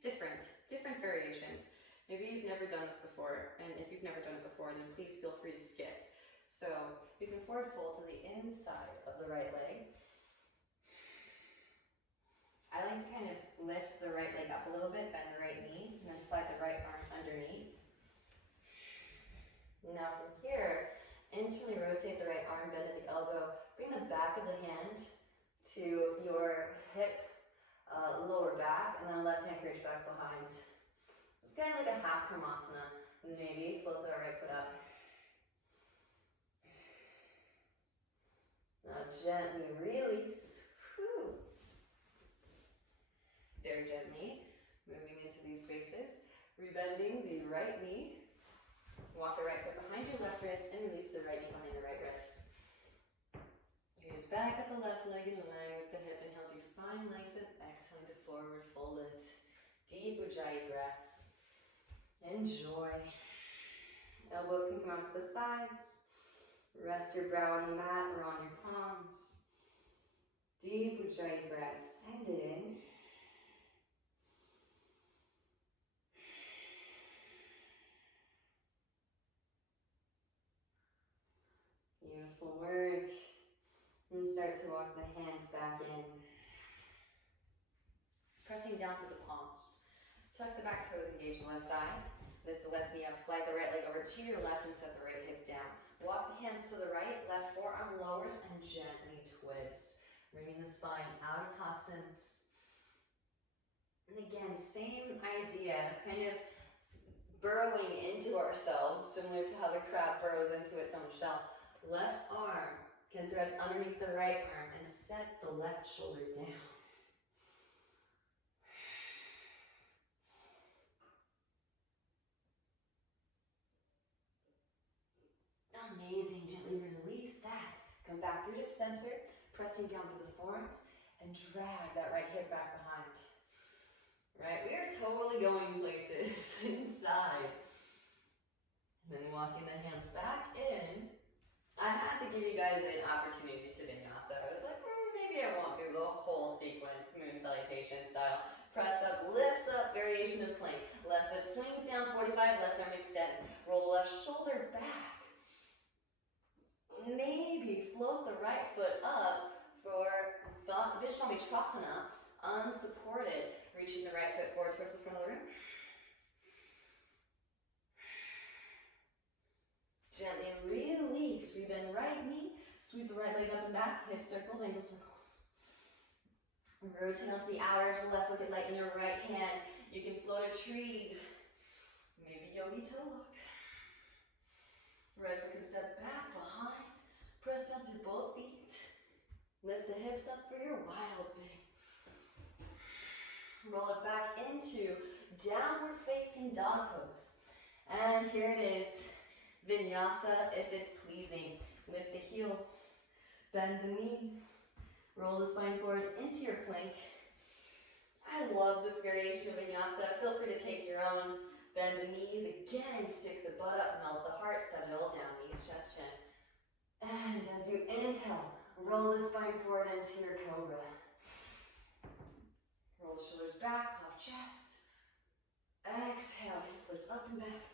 different variations. Maybe you've never done this before, and if you've never done it before, then please feel free to skip. So you can forward fold to the inside of the right leg. I like to kind of lift the right leg up a little bit, bend the right knee, and then slide the right arm underneath. Now from here, internally rotate the right arm, bend at the elbow, bring the back of the hand to your hip, lower back, and then left hand reach back behind. It's kind of like a half kramasana. Maybe float that right foot up. Now gently release. Whew. Very gently, moving into these spaces, rebending the right knee. Walk the right foot behind your left wrist and release the right knee behind the right wrist. Gaze back at the left leg in line with the hip. Inhale as you find length, exhale to forward fold it. Deep Ujjayi breaths. Enjoy. Elbows can come out to the sides. Rest your brow on the mat or on your palms. Deep Ujjayi breaths. Send it in. Beautiful work. And start to walk the hands back in. Pressing down through the palms. Tuck the back toes, engage the left thigh. Lift the left knee up, slide the right leg over to your left and set the right hip down. Walk the hands to the right, left forearm lowers and gently twist. Bringing the spine out of toxins. And again, same idea, kind of burrowing into ourselves, similar to how the crab burrows into its own shell. Left arm can thread underneath the right arm and set the left shoulder down. Amazing, gently release that. Come back through to center, pressing down through the forearms and drag that right hip back behind. Right, we are totally going places inside. And then walking the hands back in. I had to give you guys an opportunity to vinyasa. I was like, maybe I won't do the whole sequence, moon salutation style. Press up, lift up, variation of plank. Left foot swings down 45, left arm extends. Roll the left shoulder back. Maybe float the right foot up for Vishnamichrasana, unsupported. Reaching the right foot forward towards the front of the room. Gently release, rebend right knee, sweep the right leg up and back, hip circles, ankle circles. Rotate onto the outer edge of the left foot, light in your right hand. You can float a tree, maybe yogi toe look. Right foot can step back, behind, press down through both feet. Lift the hips up for your wild thing. Roll it back into downward facing dog pose. And here it is. Vinyasa if it's pleasing. Lift the heels, bend the knees, roll the spine forward into your plank. I love this variation of vinyasa. Feel free to take your own. Bend the knees, again, stick the butt up, melt the heart, set it all down, knees, chest, chin. And as you inhale, roll the spine forward into your cobra. Roll the shoulders back, puff chest. Exhale, hips lift up and back.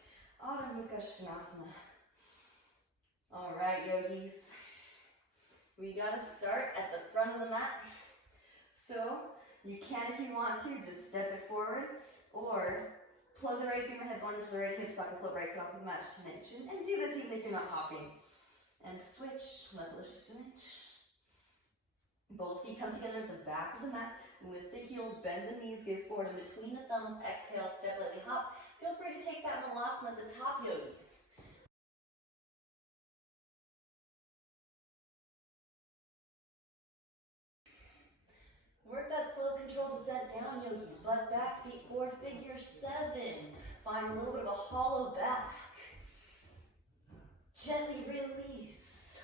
Adho Mukha Svanasana. All right, yogis. We gotta start at the front of the mat. So you can, if you want to, just step it forward or plug the right femur head bone into the right hip socket, flip right foot off the mat just an inch. And do this even if you're not hopping. And switch, left foot just an inch. Both feet come together at the back of the mat. Lift the heels, bend the knees, gaze forward in between the thumbs. Exhale, step, lightly hop. Feel free to take that malasana at the top, yogis. Work that slow control descent down, yogis. Butt back, feet forward, figure 7. Find a little bit of a hollow back. Gently release.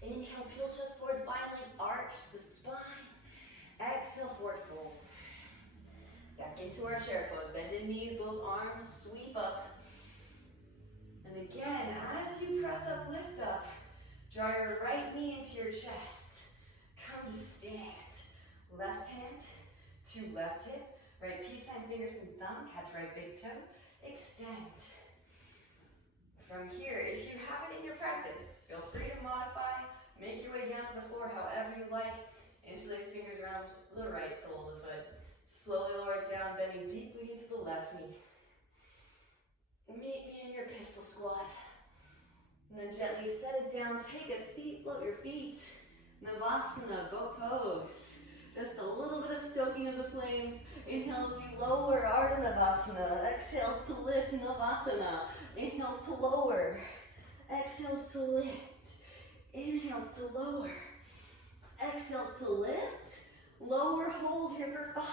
Inhale, peel chest forward, finally arch the spine. Exhale, forward fold. Back into our chair pose. Bend in knees, both arms sweep up. And again, as you press up, lift up. Draw your right knee into your chest. Come to stand. Left hand to left hip. Right peace sign, fingers and thumb. Catch right big toe. Extend. From here, if you have it in your practice, feel free to modify. Make your way down to the floor however you like. Interlace fingers around the right sole of the foot. Slowly lower it down, bending deeply into the left knee. Meet me in your pistol squat. And then gently set it down. Take a seat, float your feet. Navasana, boat pose. Just a little bit of stoking of the flames. Inhales, you lower, Ardha Navasana. Exhales to lift, Navasana. Inhales to lower. Exhales to lift. Inhales to lower. Exhales to lift. Lower, hold here for 5,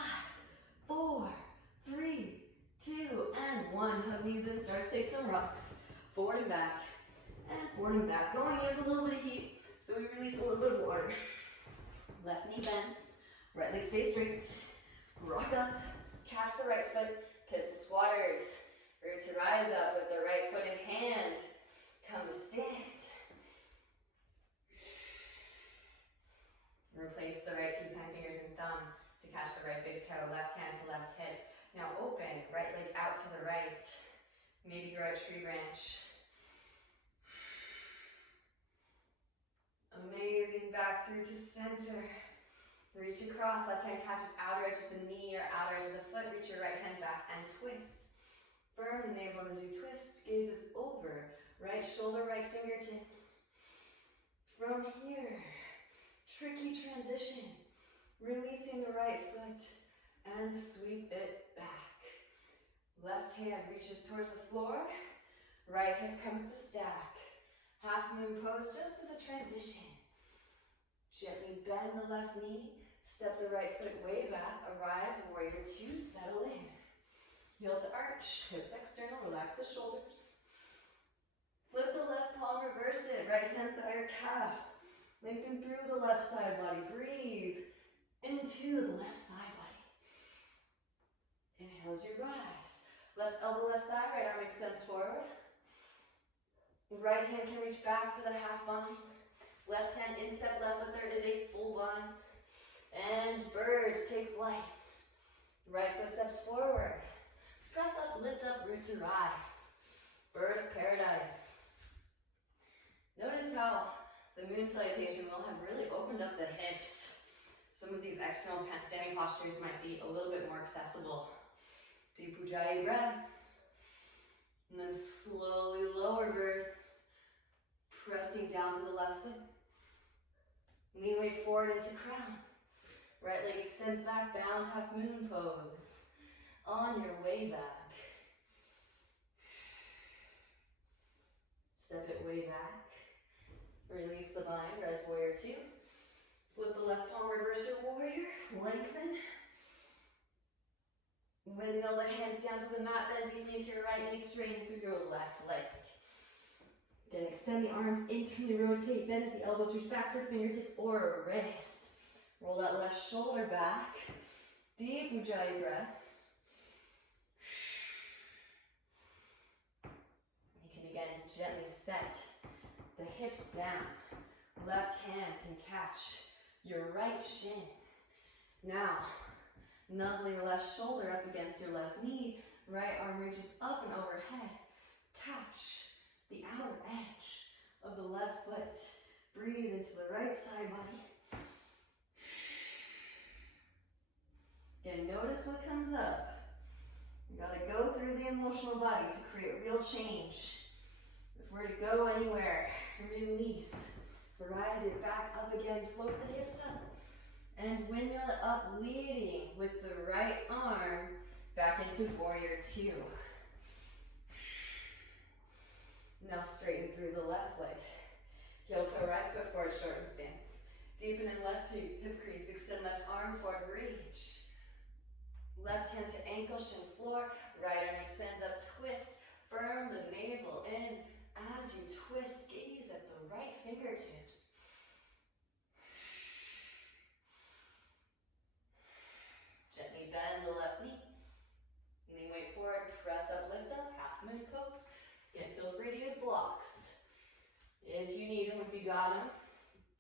4, 3, 2, and 1. Hug knees in, start to take some rocks. Forward and back. And forward and back. Going in with a little bit of heat, so we release a little bit of water. Left knee bends. Right leg stays straight. Rock up. Catch the right foot. Pistol squatters. Root to rise up with the right foot in hand. Come to stand. Replace the right peace sign, fingers and thumb to catch the right big toe. Left hand to left hip. Now open. Right leg out to the right. Maybe grow a tree branch. Amazing. Back through to center. Reach across. Left hand catches outer edge of the knee or outer edge of the foot. Reach your right hand back and twist. Firm the navel as you twist. Gazes over. Right shoulder, right fingertips. From here, tricky transition. Releasing the right foot and sweep it back. Left hand reaches towards the floor. Right hip comes to stack. Halfmoon pose just as a transition. Gently bend the left knee. Step the right foot way back. Arrive, warrior 2, settle in. Heel to arch, hips external, relax the shoulders. Flip the left palm, reverse it. Right hand, thigh or calf. Lengthen through the left side body. Breathe into the left side body. Inhale as you rise. Left elbow, left thigh, right arm extends forward. Right hand can reach back for the half bind. Left hand instep, left foot third is a full bind. And birds take flight. Right foot steps forward. Press up, lift up, root to rise. Bird of paradise. Notice how the moon salutation will have really opened up the hips. Some of these external standing postures might be a little bit more accessible. Deep ujjayi breaths. And then slowly lower birds. Pressing down to the left foot. Lean weight forward into crown. Right leg extends back, bound half moon pose. On your way back. Step it way back. Release the bind, rise warrior 2. Flip the left palm, reverse your warrior. Lengthen. Windmill the hands down to the mat, bend deeply into your right knee, straighten through your left leg. Again, extend the arms, internally rotate, bend at the elbows, reach back for fingertips or wrist. Roll that left shoulder back. Deep ujjayi breaths. You can again gently set the hips down. Left hand can catch your right shin. Now, nuzzle your left shoulder up against your left knee. Right arm reaches up and overhead. Catch the outer edge of the left foot. Breathe into the right side body. Again, notice what comes up. You gotta go through the emotional body to create real change. If we're to go anywhere, release. Rise it back up again, float the hips up. And windmill it up, leading with the right arm back into warrior 2. Now straighten through the left leg. Heel toe right foot forward, shorten stance. Deepen in left hip crease, extend left arm forward, reach. Left hand to ankle, shin floor. Right arm extends up, twist. Firm the navel in. As you twist, gaze at the right fingertips. Gently bend the left knee. Lean weight forward, press up, lift up, half moon pose. Again, feel free to use blocks. If you need them, if you got them.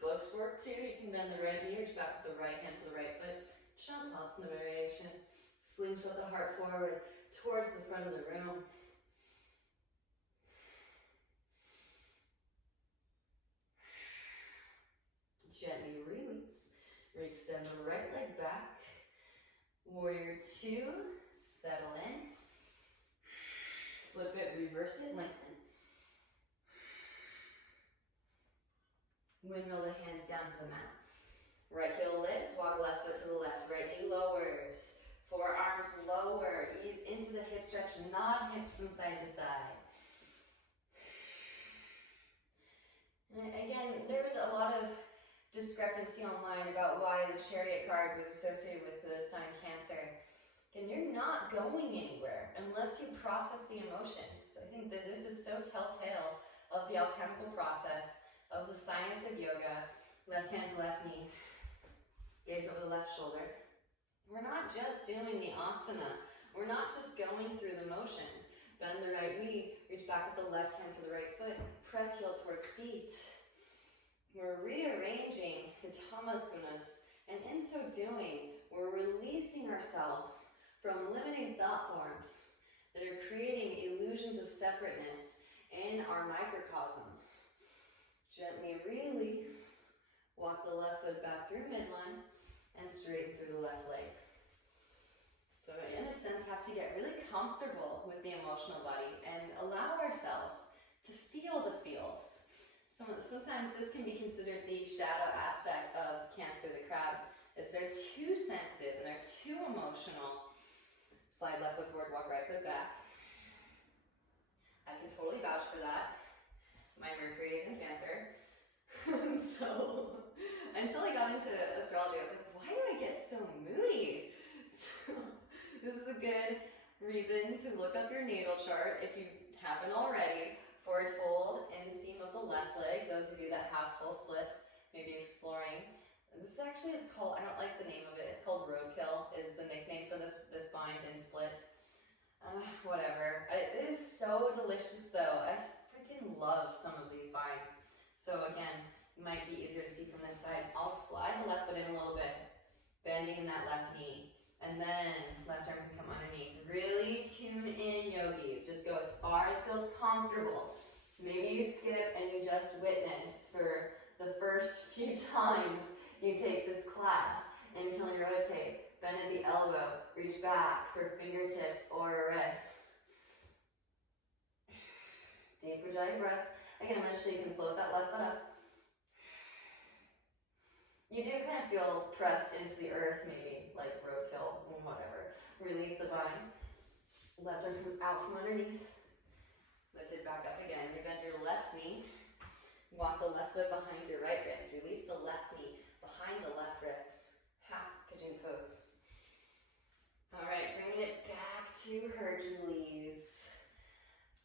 Books work too. You can bend the right knee, reach back with the right hand for the right foot. Shavasana variation. Slingshot the heart forward towards the front of the room. Gently release. Extend the right leg back. Warrior 2. Settle in. Flip it, reverse it, lengthen. Windmill the hands down to the mat. Right heel lifts, walk left foot to the left. Right knee lowers. Forearms lower. Ease into the hip stretch, nod hips from side to side. And again, there's a lot of discrepancy online about why the Chariot card was associated with the sign Cancer. And you're not going anywhere unless you process the emotions. I think that this is so telltale of the alchemical process, of the science of yoga. Left hand to left knee. Gaze over the left shoulder. We're not just doing the asana. We're not just going through the motions. Bend the right knee, reach back with the left hand for the right foot. Press heel towards seat. We're rearranging the tamasgunas, and in so doing, we're releasing ourselves from limiting thought forms that are creating illusions of separateness in our microcosmos. Gently release. Walk the left foot back through midline and straighten through the left leg. So in a sense, have to get really comfortable with the emotional body and allow ourselves to feel the feels. Sometimes this can be considered the shadow aspect of Cancer, the crab, is they're too sensitive and they're too emotional. Slide left foot forward, walk right foot back. I can totally vouch for that. My Mercury is in Cancer. So until I got into astrology, I was like, why do I get so moody? So this is a good reason to look up your natal chart if you haven't already. Forward fold, inseam of the left leg. Those of you that have full splits, maybe exploring. This actually is called, I don't like the name of it, it's called roadkill, is the nickname for this bind in splits. Whatever. It is so delicious though. I freaking love some of these binds. So again, it might be easier to see from this side. I'll slide the left foot in a little bit, bending in that left knee. And then left arm can come underneath. Really tune in, yogis. Just go as far as feels comfortable. Maybe you skip and you just witness for the first few times you take this class until you rotate. Bend at the elbow. Reach back for fingertips or wrists. Deeper giant breaths. Again, eventually you can float that left foot up. You do kind of feel pressed into the earth, maybe, like roadkill, whatever. Release the bind. Left arm comes out from underneath. Lift it back up again. Rebend your left knee. Walk the left foot behind your right wrist. Release the left knee behind the left wrist. Half pigeon pose. All right, bringing it back to Hercules.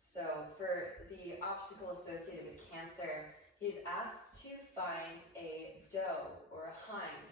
So for the obstacle associated with Cancer, he's asked to find a doe or a hind,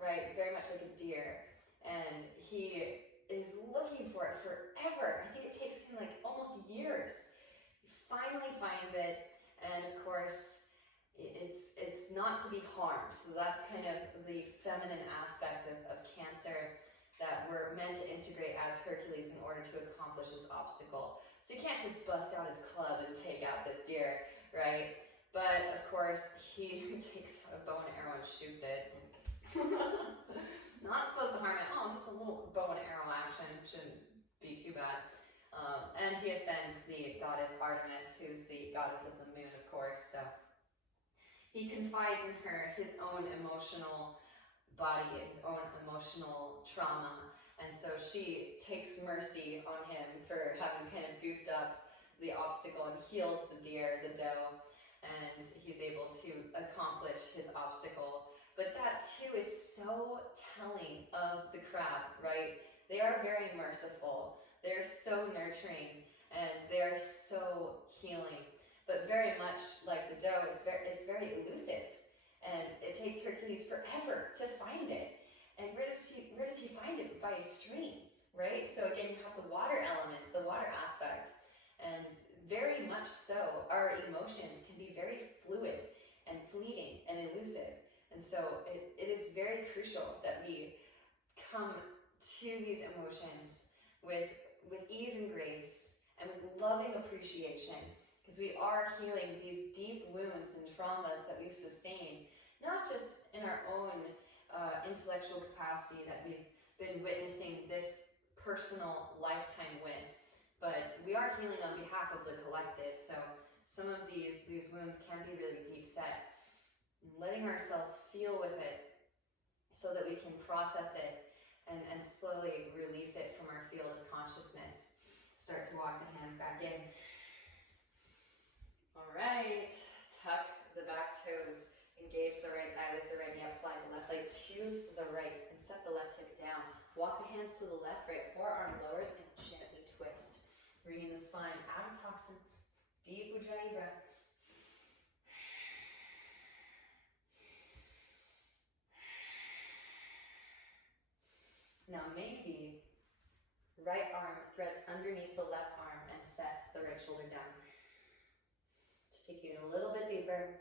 right? Very much like a deer. And he is looking for it forever. I think it takes him like almost years. He finally finds it, and of course, it's not to be harmed. So that's kind of the feminine aspect of Cancer that we're meant to integrate as Hercules in order to accomplish this obstacle. So you can't just bust out his club and take out this deer, right? But of course, he takes out a bow and arrow and shoots it. Not supposed to harm it. Oh, just a little bow and arrow action. Shouldn't be too bad. And he offends the goddess Artemis, who's the goddess of the moon, of course. So he confides in her his own emotional body, his own emotional trauma. And so she takes mercy on him for having kind of goofed up the obstacle and heals the deer, the doe. And he's able to accomplish his obstacle. But that too is so telling of the crab, right? They are very merciful. They're so nurturing and they're so healing. But very much like the doe, it's very elusive. And it takes Hercules forever to find it. And where does he find it? By a stream, right? So again, you have the water element, the water aspect. And very much so, our emotions can be very fluid and fleeting and elusive. And so it is very crucial that we come to these emotions with ease and grace and with loving appreciation, because we are healing these deep wounds and traumas that we've sustained, not just in our own intellectual capacity that we've been witnessing this personal lifetime with, but we are healing on behalf of the collective. So some of these wounds can be really deep set. Letting ourselves feel with it so that we can process it and slowly release it from our field of consciousness. Start to walk the hands back in. All right, tuck the back toes. Engage the right thigh, lift the right knee up, slide the left leg to the right, and set the left hip down. Walk the hands to the left, right forearm lowers, and gently twist. Regain the spine, out of toxins. Deep Ujjayi breaths. Now maybe right arm threads underneath the left arm and set the right shoulder down. Just take you a little bit deeper.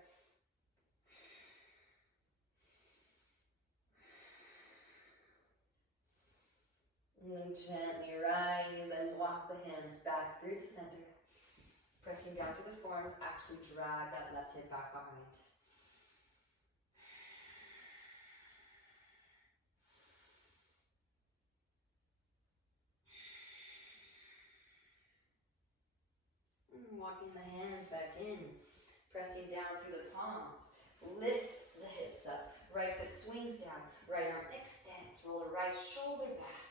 And then gently rise and walk the hands back through to center. Pressing down through the forearms, actually drag that left hip back behind. And walking the hands back in. Pressing down through the palms. Lift the hips up. Right foot swings down. Right arm extends. Roll the right shoulder back.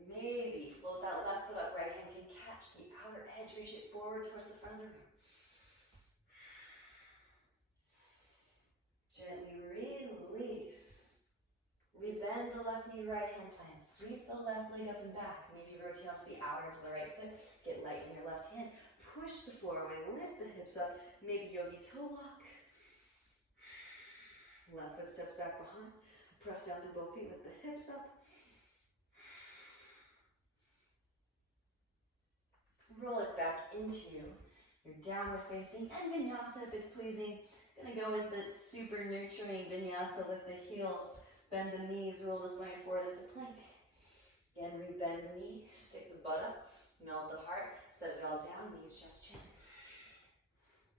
Maybe float that left foot up, right hand can catch the outer edge, reach it forward towards the front of the room. Gently release. Rebend the left knee, right hand plant. Sweep the left leg up and back. Maybe rotate onto the outer to the right foot. Get light in your left hand. Push the floor away, lift the hips up. Maybe yogi toe walk. Left foot steps back behind. Press down to both feet, lift the hips up. Roll it back into your downward facing and vinyasa if it's pleasing. Gonna go with the super nurturing vinyasa with the heels. Bend the knees, roll the spine forward into plank. Again, rebend the knee, stick the butt up, melt the heart, set it all down, knees, chest, chin.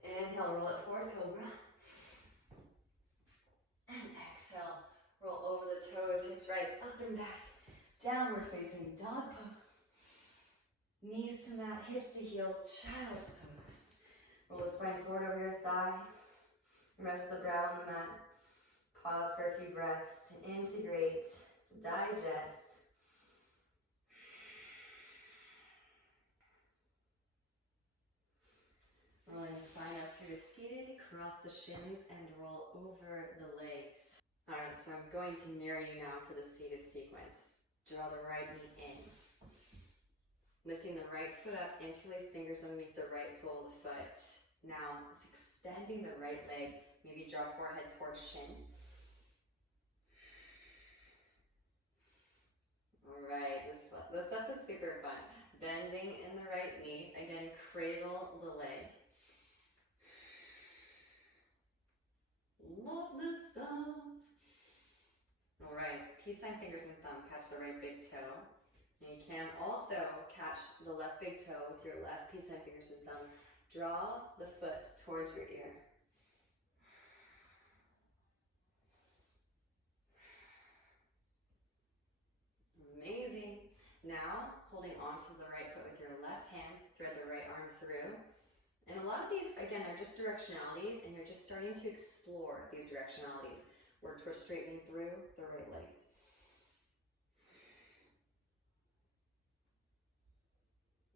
Inhale, roll it forward, cobra. And exhale, roll over the toes, hips rise up and back. Downward facing dog pose. Knees to mat, hips to heels, child's pose. Roll the spine forward over your thighs. Rest the brow on the mat. Pause for a few breaths to integrate, digest. Rolling the spine up through seated, cross the shins and roll over the legs. All right, so I'm going to mirror you now for the seated sequence. Draw the right knee in. Lifting the right foot up, interlace fingers underneath the right sole of the foot. Now, it's extending the right leg. Maybe draw forehead towards shin. All right, this stuff is super fun. Bending in the right knee. Again, cradle the leg. Love this stuff. All right, peace sign fingers and thumb. Catch the right big toe. And you can also catch the left big toe with your left peace sign fingers and thumb. Draw the foot towards your ear. Amazing. Now, holding onto the right foot with your left hand, thread the right arm through. And a lot of these, again, are just directionalities, and you're just starting to explore these directionalities. Work towards straightening through the right leg.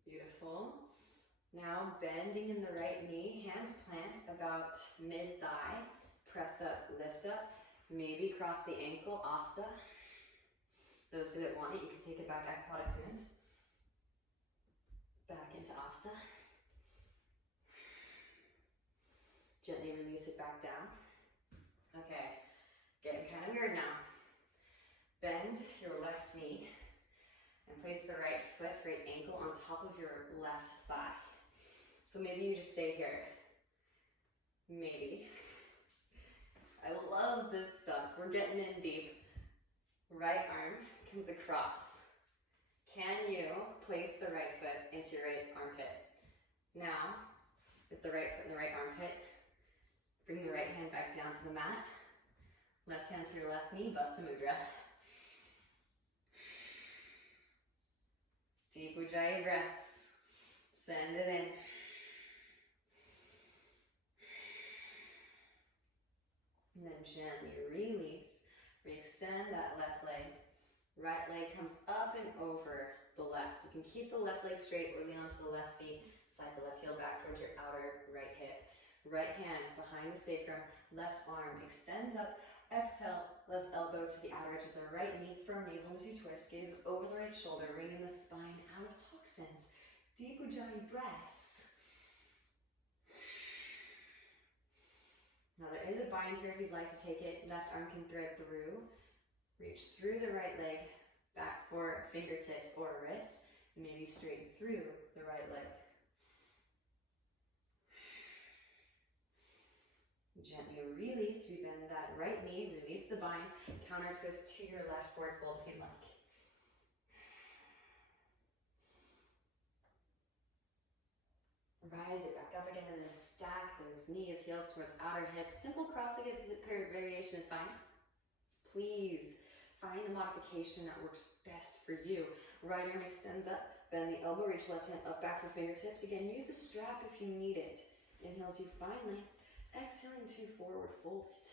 Beautiful. Now bending in the right knee, hands plant about mid-thigh. Press up, lift up. Maybe cross the ankle, asta. Those who that want it, you can take it back, aquatic wind. Back into asta. Gently release it back down. Okay, getting kind of weird now. Bend your left knee. And place the right foot, right ankle on top of your left thigh. So maybe you just stay here. Maybe. I love this stuff. We're getting in deep. Right arm comes across. Can you place the right foot into your right armpit? Now, with the right foot in the right armpit, bring the right hand back down to the mat. Left hand to your left knee, Basta Mudra. Deep Ujjayi breaths. Send it in. And then gently release. Re-extend that left leg. Right leg comes up and over the left. You can keep the left leg straight or lean onto the left seat. Slide the left heel back towards your outer right hip. Right hand behind the sacrum. Left arm extends up. Exhale, left elbow to the outer edge of the right knee. Firm navel into twist. Gaze over the right shoulder. Wringing the spine out of toxins. Deep Ujjayi breaths. Now there is a bind here if you'd like to take it. Left arm can thread through. Reach through the right leg, back for fingertips or wrist. Maybe straight through the right leg. Gently release, rebend that right knee, release the bind, counter twist to your left, forward fold if you'd like. Rise it back up again and then stack those knees, heels towards outer hips. Simple cross-legged variation is fine. Please find the modification that works best for you. Right arm extends up, bend the elbow, reach left hand up, back for fingertips. Again, use a strap if you need it. Inhales you find length. Exhaling to forward fold it.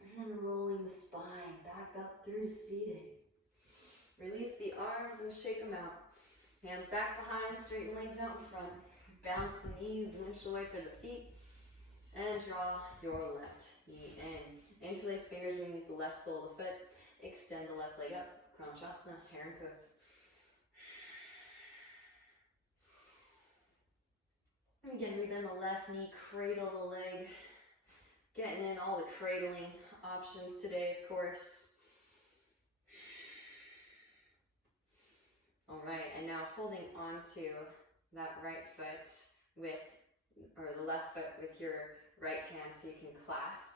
And then rolling the spine back up through seated. Release the arms and shake them out. Hands back behind, straighten legs out in front. Bounce the knees, windshield wiper the feet. And draw your left knee in. Interlace fingers underneath the left sole of the foot. Extend the left leg up. Pranashasana, heron pose. Again, we bend the left knee, cradle the leg. Getting in all the cradling options today, of course. All right, and now holding onto that right foot or the left foot with your right hand so you can clasp.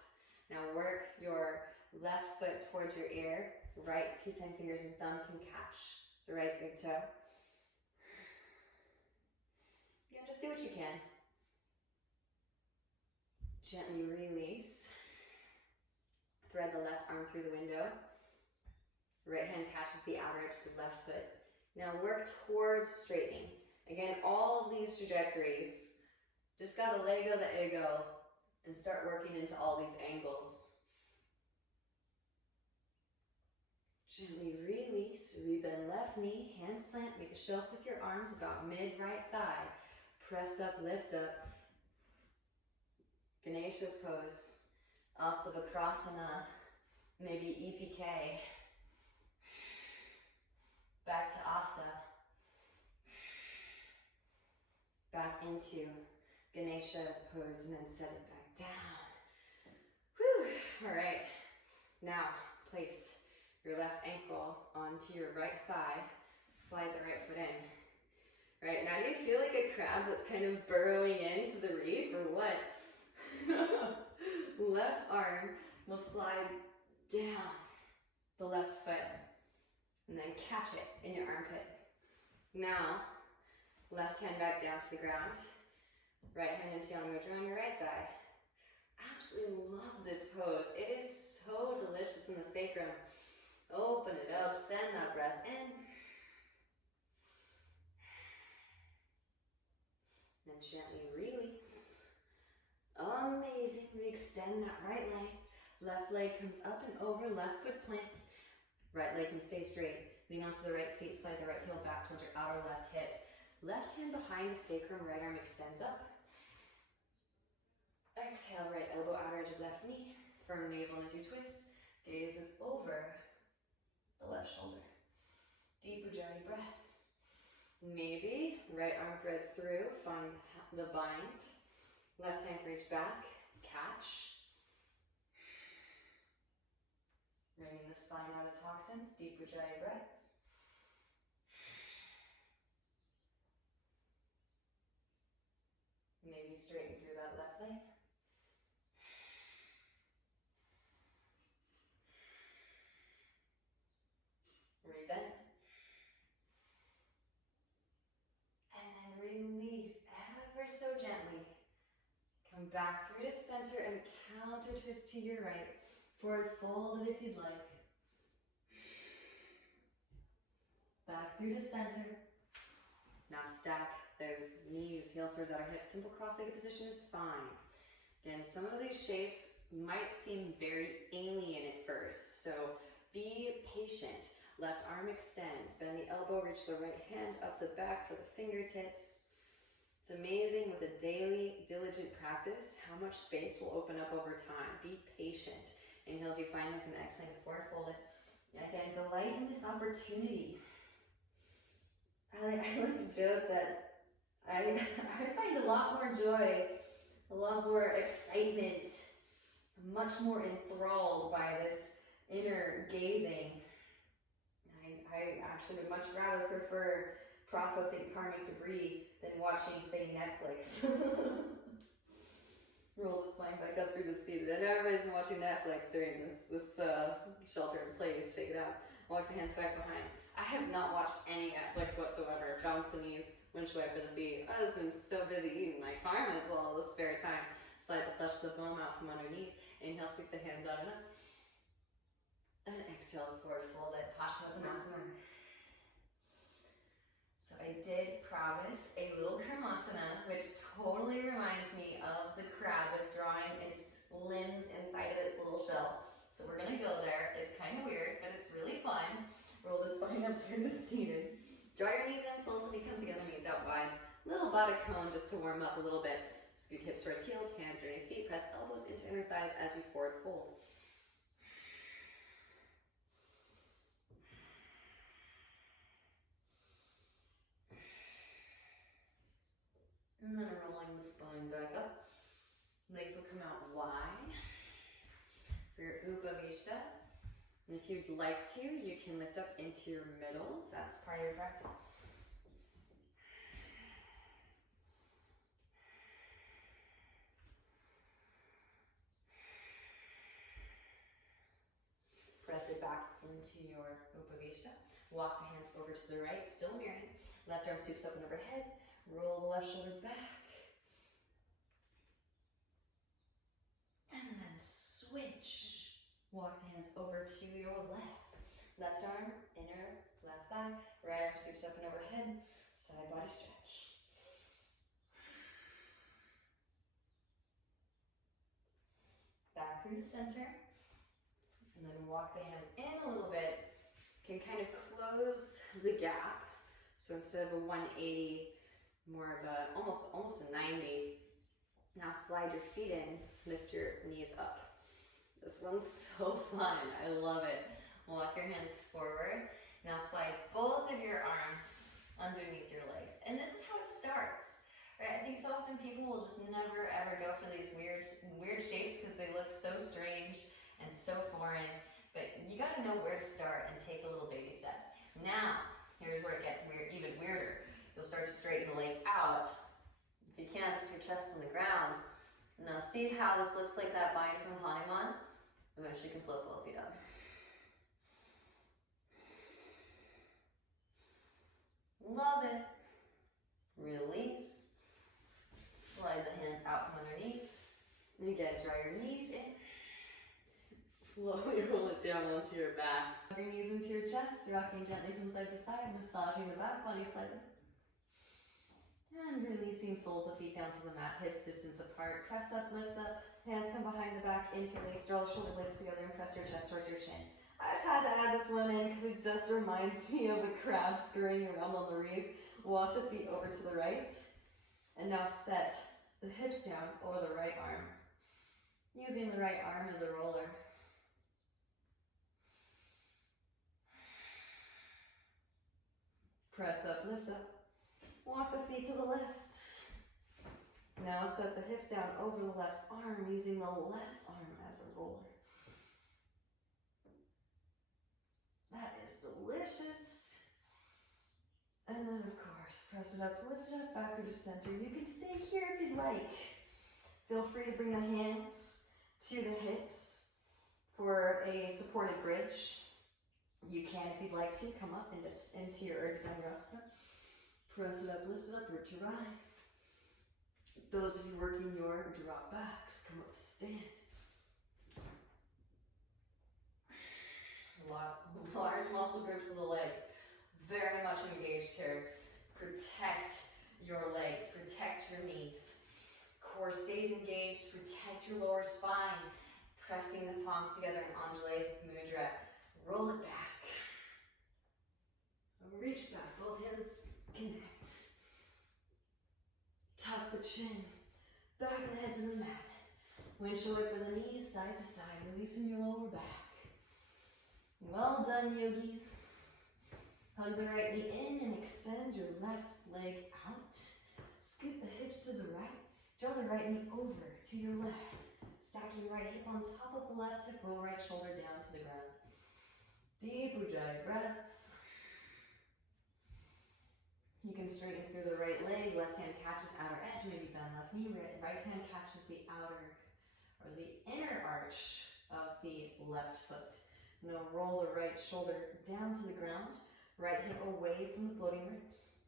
Now work your left foot towards your ear. Right peace sign fingers and thumb can catch the right big toe. Again, just do what you can. Gently release. Thread the left arm through the window. Right hand catches the outer edge of the left foot. Now work towards straightening. Again, all of these trajectories, just gotta let go the ego and start working into all these angles. Gently release, rebend left knee, hands plant, make a shelf with your arms about mid-right thigh. Press up, lift up. Ganesha's pose, Astavakrasana, maybe EPK. Back to Asta. Back into Ganesha's pose and then set it back down. Whew. All right, now place your left ankle onto your right thigh. Slide the right foot in. Right, now do you feel like a crab that's kind of burrowing into the reef or what? Left arm will slide down the left foot and then catch it in your armpit. Now, left hand back down to the ground. Right hand into Yana Mudra on your right thigh. Absolutely love this pose. It is so delicious in the sacrum. Open it up, send that breath in. Then gently release. Amazing. We extend that right leg. Left leg comes up and over, left foot plants. Right leg can stay straight. Lean onto the right seat, slide the right heel back towards your outer left hip. Left hand behind the sacrum, right arm extends up. Exhale, right elbow, outer edge of left knee. Firm navel as you twist. Gaze is over the left shoulder. Deep Ujjayi breaths. Maybe right arm threads through, find the bind. Left hand can reach back, catch. Wringing the spine out of toxins, deep Ujjayi breaths. Maybe straighten through that left leg. Rebend. And then release ever so gently. Come back through to center and counter twist to your right. Forward fold it if you'd like. Back through to center. Now stack those knees, heels towards outer hips. Simple cross-legged position is fine. Again, some of these shapes might seem very alien at first, so be patient. Left arm extends, bend the elbow, reach the right hand up the back for the fingertips. It's amazing with a daily, diligent practice how much space will open up over time. Be patient. Inhale as you find length and exhale, forward fold it. Again, delight in this opportunity. I like to joke that I find a lot more joy, a lot more excitement, much more enthralled by this inner gazing. I actually would much rather prefer processing karmic debris than watching, say, Netflix. Roll the spine back up through the seat. I know everybody's been watching Netflix during this shelter in place. Take it out. Walk the hands back behind. I have not watched any Netflix whatsoever. Balance the knees, windshield for the feet. I've just been so busy eating my karma as well as spare time. Slide the flesh of the bone out from underneath. Inhale, sweep the hands out and up. And exhale, forward fold it. Paschimottanasana. So I did promise a little Karmasana, which totally reminds me of the crab withdrawing its limbs inside of its little shell. So we're gonna go there. It's kind of weird, but it's really fun. Roll the spine up through the seated. Draw your knees in, soles of the feet come together, knees out wide. Little body cone just to warm up a little bit. Scoot hips towards heels, hands underneath feet. Press elbows into inner thighs as you forward fold. And then rolling the spine back up. Legs will come out wide for your Upavishta. And if you'd like to, you can lift up into your middle if that's part of your practice. Press it back into your Upavishta. Walk the hands over to the right, still mirroring. Left arm sweeps up and overhead. Roll the left shoulder back. And then switch. Walk the hands over to your left. Left arm, inner, left thigh. Right arm sweeps up and overhead. Side body stretch. Back through the center. And then walk the hands in a little bit. Can kind of close the gap. So instead of a 180, more of a almost a 90. Now slide your feet in, lift your knees up. This one's so fun, I love it. Walk your hands forward. Now slide both of your arms underneath your legs. And this is how it starts. Right? I think so often people will just never ever go for these weird shapes because they look so strange and so foreign. But you gotta know where to start and take a little baby steps. Now, here's where it gets even weirder. You'll start to straighten the legs out. If you can't, sit your chest on the ground. Now see how this looks like that vine from Hanuman? Eventually you can float both feet up. Love it. Release. Slide the hands out from underneath. And again, draw your knees in. Slowly roll it down onto your back. Slide your knees into your chest, rocking gently from side to side, massaging the back body slightly. And releasing soles of feet down to the mat, hips distance apart. Press up, lift up, hands come behind the back, interlace, draw the shoulder blades together and press your chest towards your chin. I just had to add this one in because it just reminds me of a crab scurrying around on the reef. Walk the feet over to the right. And now set the hips down over the right arm. Using the right arm as a roller. Press up, lift up. Walk the feet to the left. Now set the hips down over the left arm, using the left arm as a roller. That is delicious. And then, of course, Press it up, lift it up, back through to center. You can stay here if you'd like. Feel free to bring the hands to the hips for a supported bridge. You can, if you'd like to, come up and just into your Urdhva Dhamrasana. Press it up, lift it up, root to rise. Those of you working your drop backs, come up to stand. Large muscle groups of the legs, very much engaged here. Protect your legs, protect your knees. Core stays engaged, protect your lower spine. Pressing the palms together in Undulate Mudra. Roll it back. Reach back, both hands connect. Tuck the chin, back of the head to the mat. Windshield wiper the knees side to side, releasing your lower back. Well done, yogis. Hug the right knee in and extend your left leg out. Scoot the hips to the right. Draw the right knee over to your left. Stack your right hip on top of the left hip. Roll right shoulder down to the ground. Deep Ujjayi breaths. You can straighten through the right leg. Left hand catches outer edge. Maybe bend left knee. Right hand catches the outer or the inner arch of the left foot. Now roll the right shoulder down to the ground, right hip away from the floating ribs.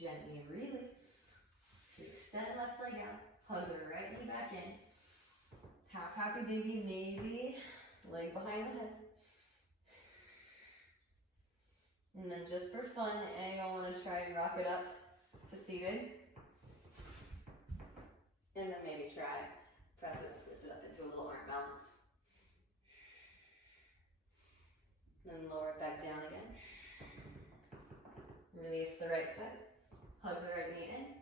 Gently release. Extend left leg out, hug the right knee back in. Half happy baby, maybe leg behind the head. And then just for fun, anyone want to try and rock it up to seated? And then maybe try. Press it, lift it up into a little arm balance. Then lower it back down again. Release the right foot. Hug the right knee in.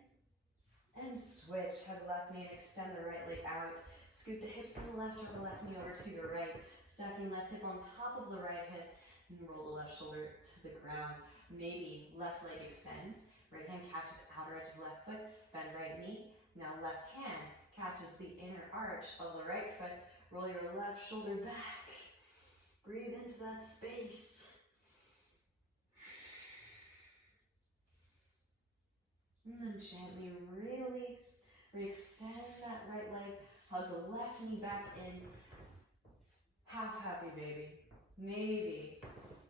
And switch. Hug the left knee and extend the right leg out. Scoot the hips to the left, draw the left knee over to your right. Stacking left hip on top of the right hip. And roll the left shoulder to the ground. Maybe left leg extends. Right hand catches outer edge of the left foot. Bend right knee. Now left hand catches the inner arch of the right foot. Roll your left shoulder back. Breathe into that space. And then gently release. Re-extend that right leg. Hug the left knee back in. Half happy baby. Maybe.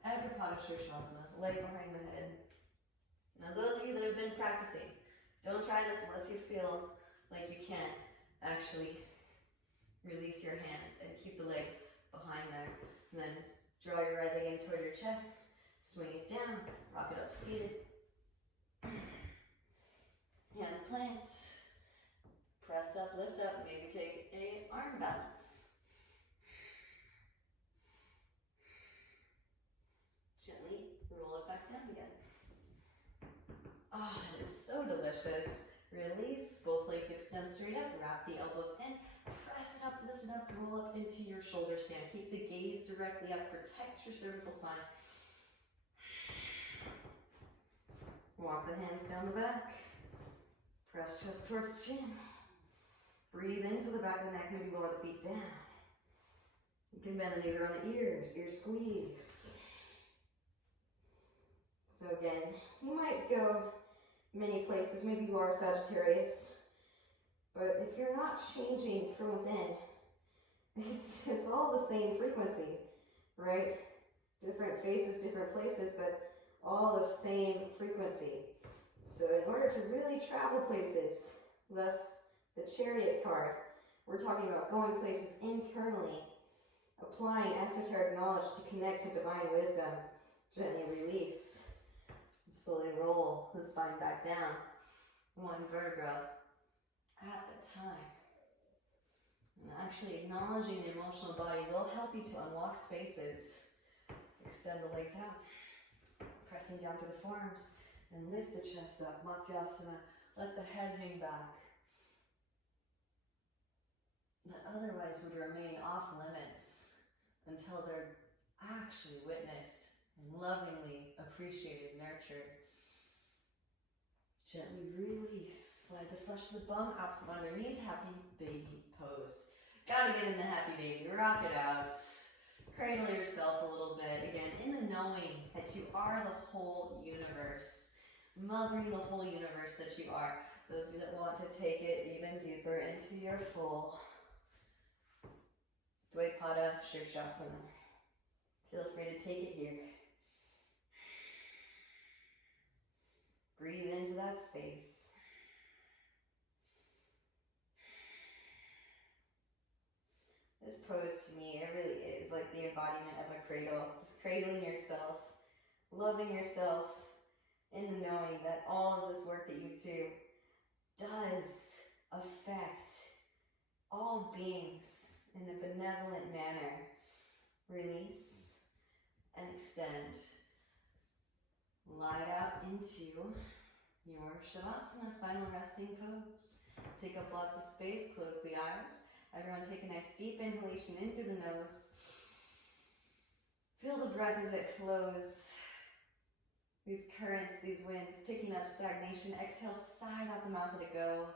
Ekapada Shrishmasana. Leg behind the head. Now those of you that have been practicing, don't try this unless you feel like you can't actually release your hands and keep the leg behind there. And then draw your right leg in toward your chest, swing it down, rock it up seated. Hands plant, press up, lift up, maybe take an arm balance. Gently roll it back down again. Ah, it is so delicious. Release, both legs extend straight up, wrap the elbows in, press it up, lift it up, roll up into your shoulder stand. Keep the gaze directly up, protect your cervical spine. Walk the hands down the back, press chest towards chin. Breathe into the back of the neck, maybe lower the feet down. You can bend the knees around the ears, ear squeeze. So again, you might go many places, maybe you are Sagittarius, but if you're not changing from within, it's all the same frequency, right? Different faces, different places, but all the same frequency. So in order to really travel places, thus the Chariot card, we're talking about going places internally, applying esoteric knowledge to connect to divine wisdom. Gently release. Slowly roll the spine back down, one vertebra at a time. And actually acknowledging the emotional body will help you to unlock spaces. Extend the legs out, pressing down through the forearms, and lift the chest up, Matsyasana. Let the head hang back. That otherwise would remain off limits until they're actually witnessed and lovingly appreciated, nurtured. Gently release. Slide the flesh of the bum out from underneath. Happy baby pose. Gotta get in the happy baby. Rock it out. Cradle yourself a little bit. Again, in the knowing that you are the whole universe, mothering the whole universe that you are. Those of you that want to take it even deeper into your full Dvaipada Shirshasana, feel free to take it here. Breathe into that space. This pose to me, it really is like the embodiment of a cradle. Just cradling yourself, loving yourself, in the knowing that all of this work that you do does affect all beings in a benevolent manner. Release and extend. Lie out into your Shavasana, final resting pose. Take up lots of space, close the eyes. Everyone take a nice deep inhalation in through the nose. Feel the breath as it flows. These currents, these winds, picking up stagnation. Exhale, sigh out the mouth, let it go.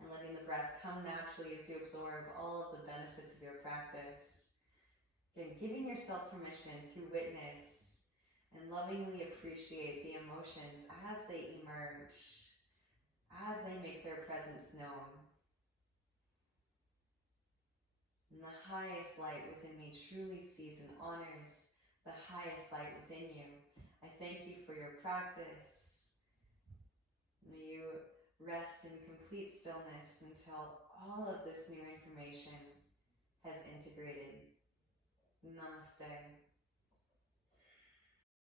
And letting the breath come naturally as you absorb all of the benefits of your practice. Again, giving yourself permission to witness and lovingly appreciate the emotions as they emerge, as they make their presence known. And the highest light within me truly sees and honors the highest light within you. I thank you for your practice. May you rest in complete stillness until all of this new information has integrated. Namaste.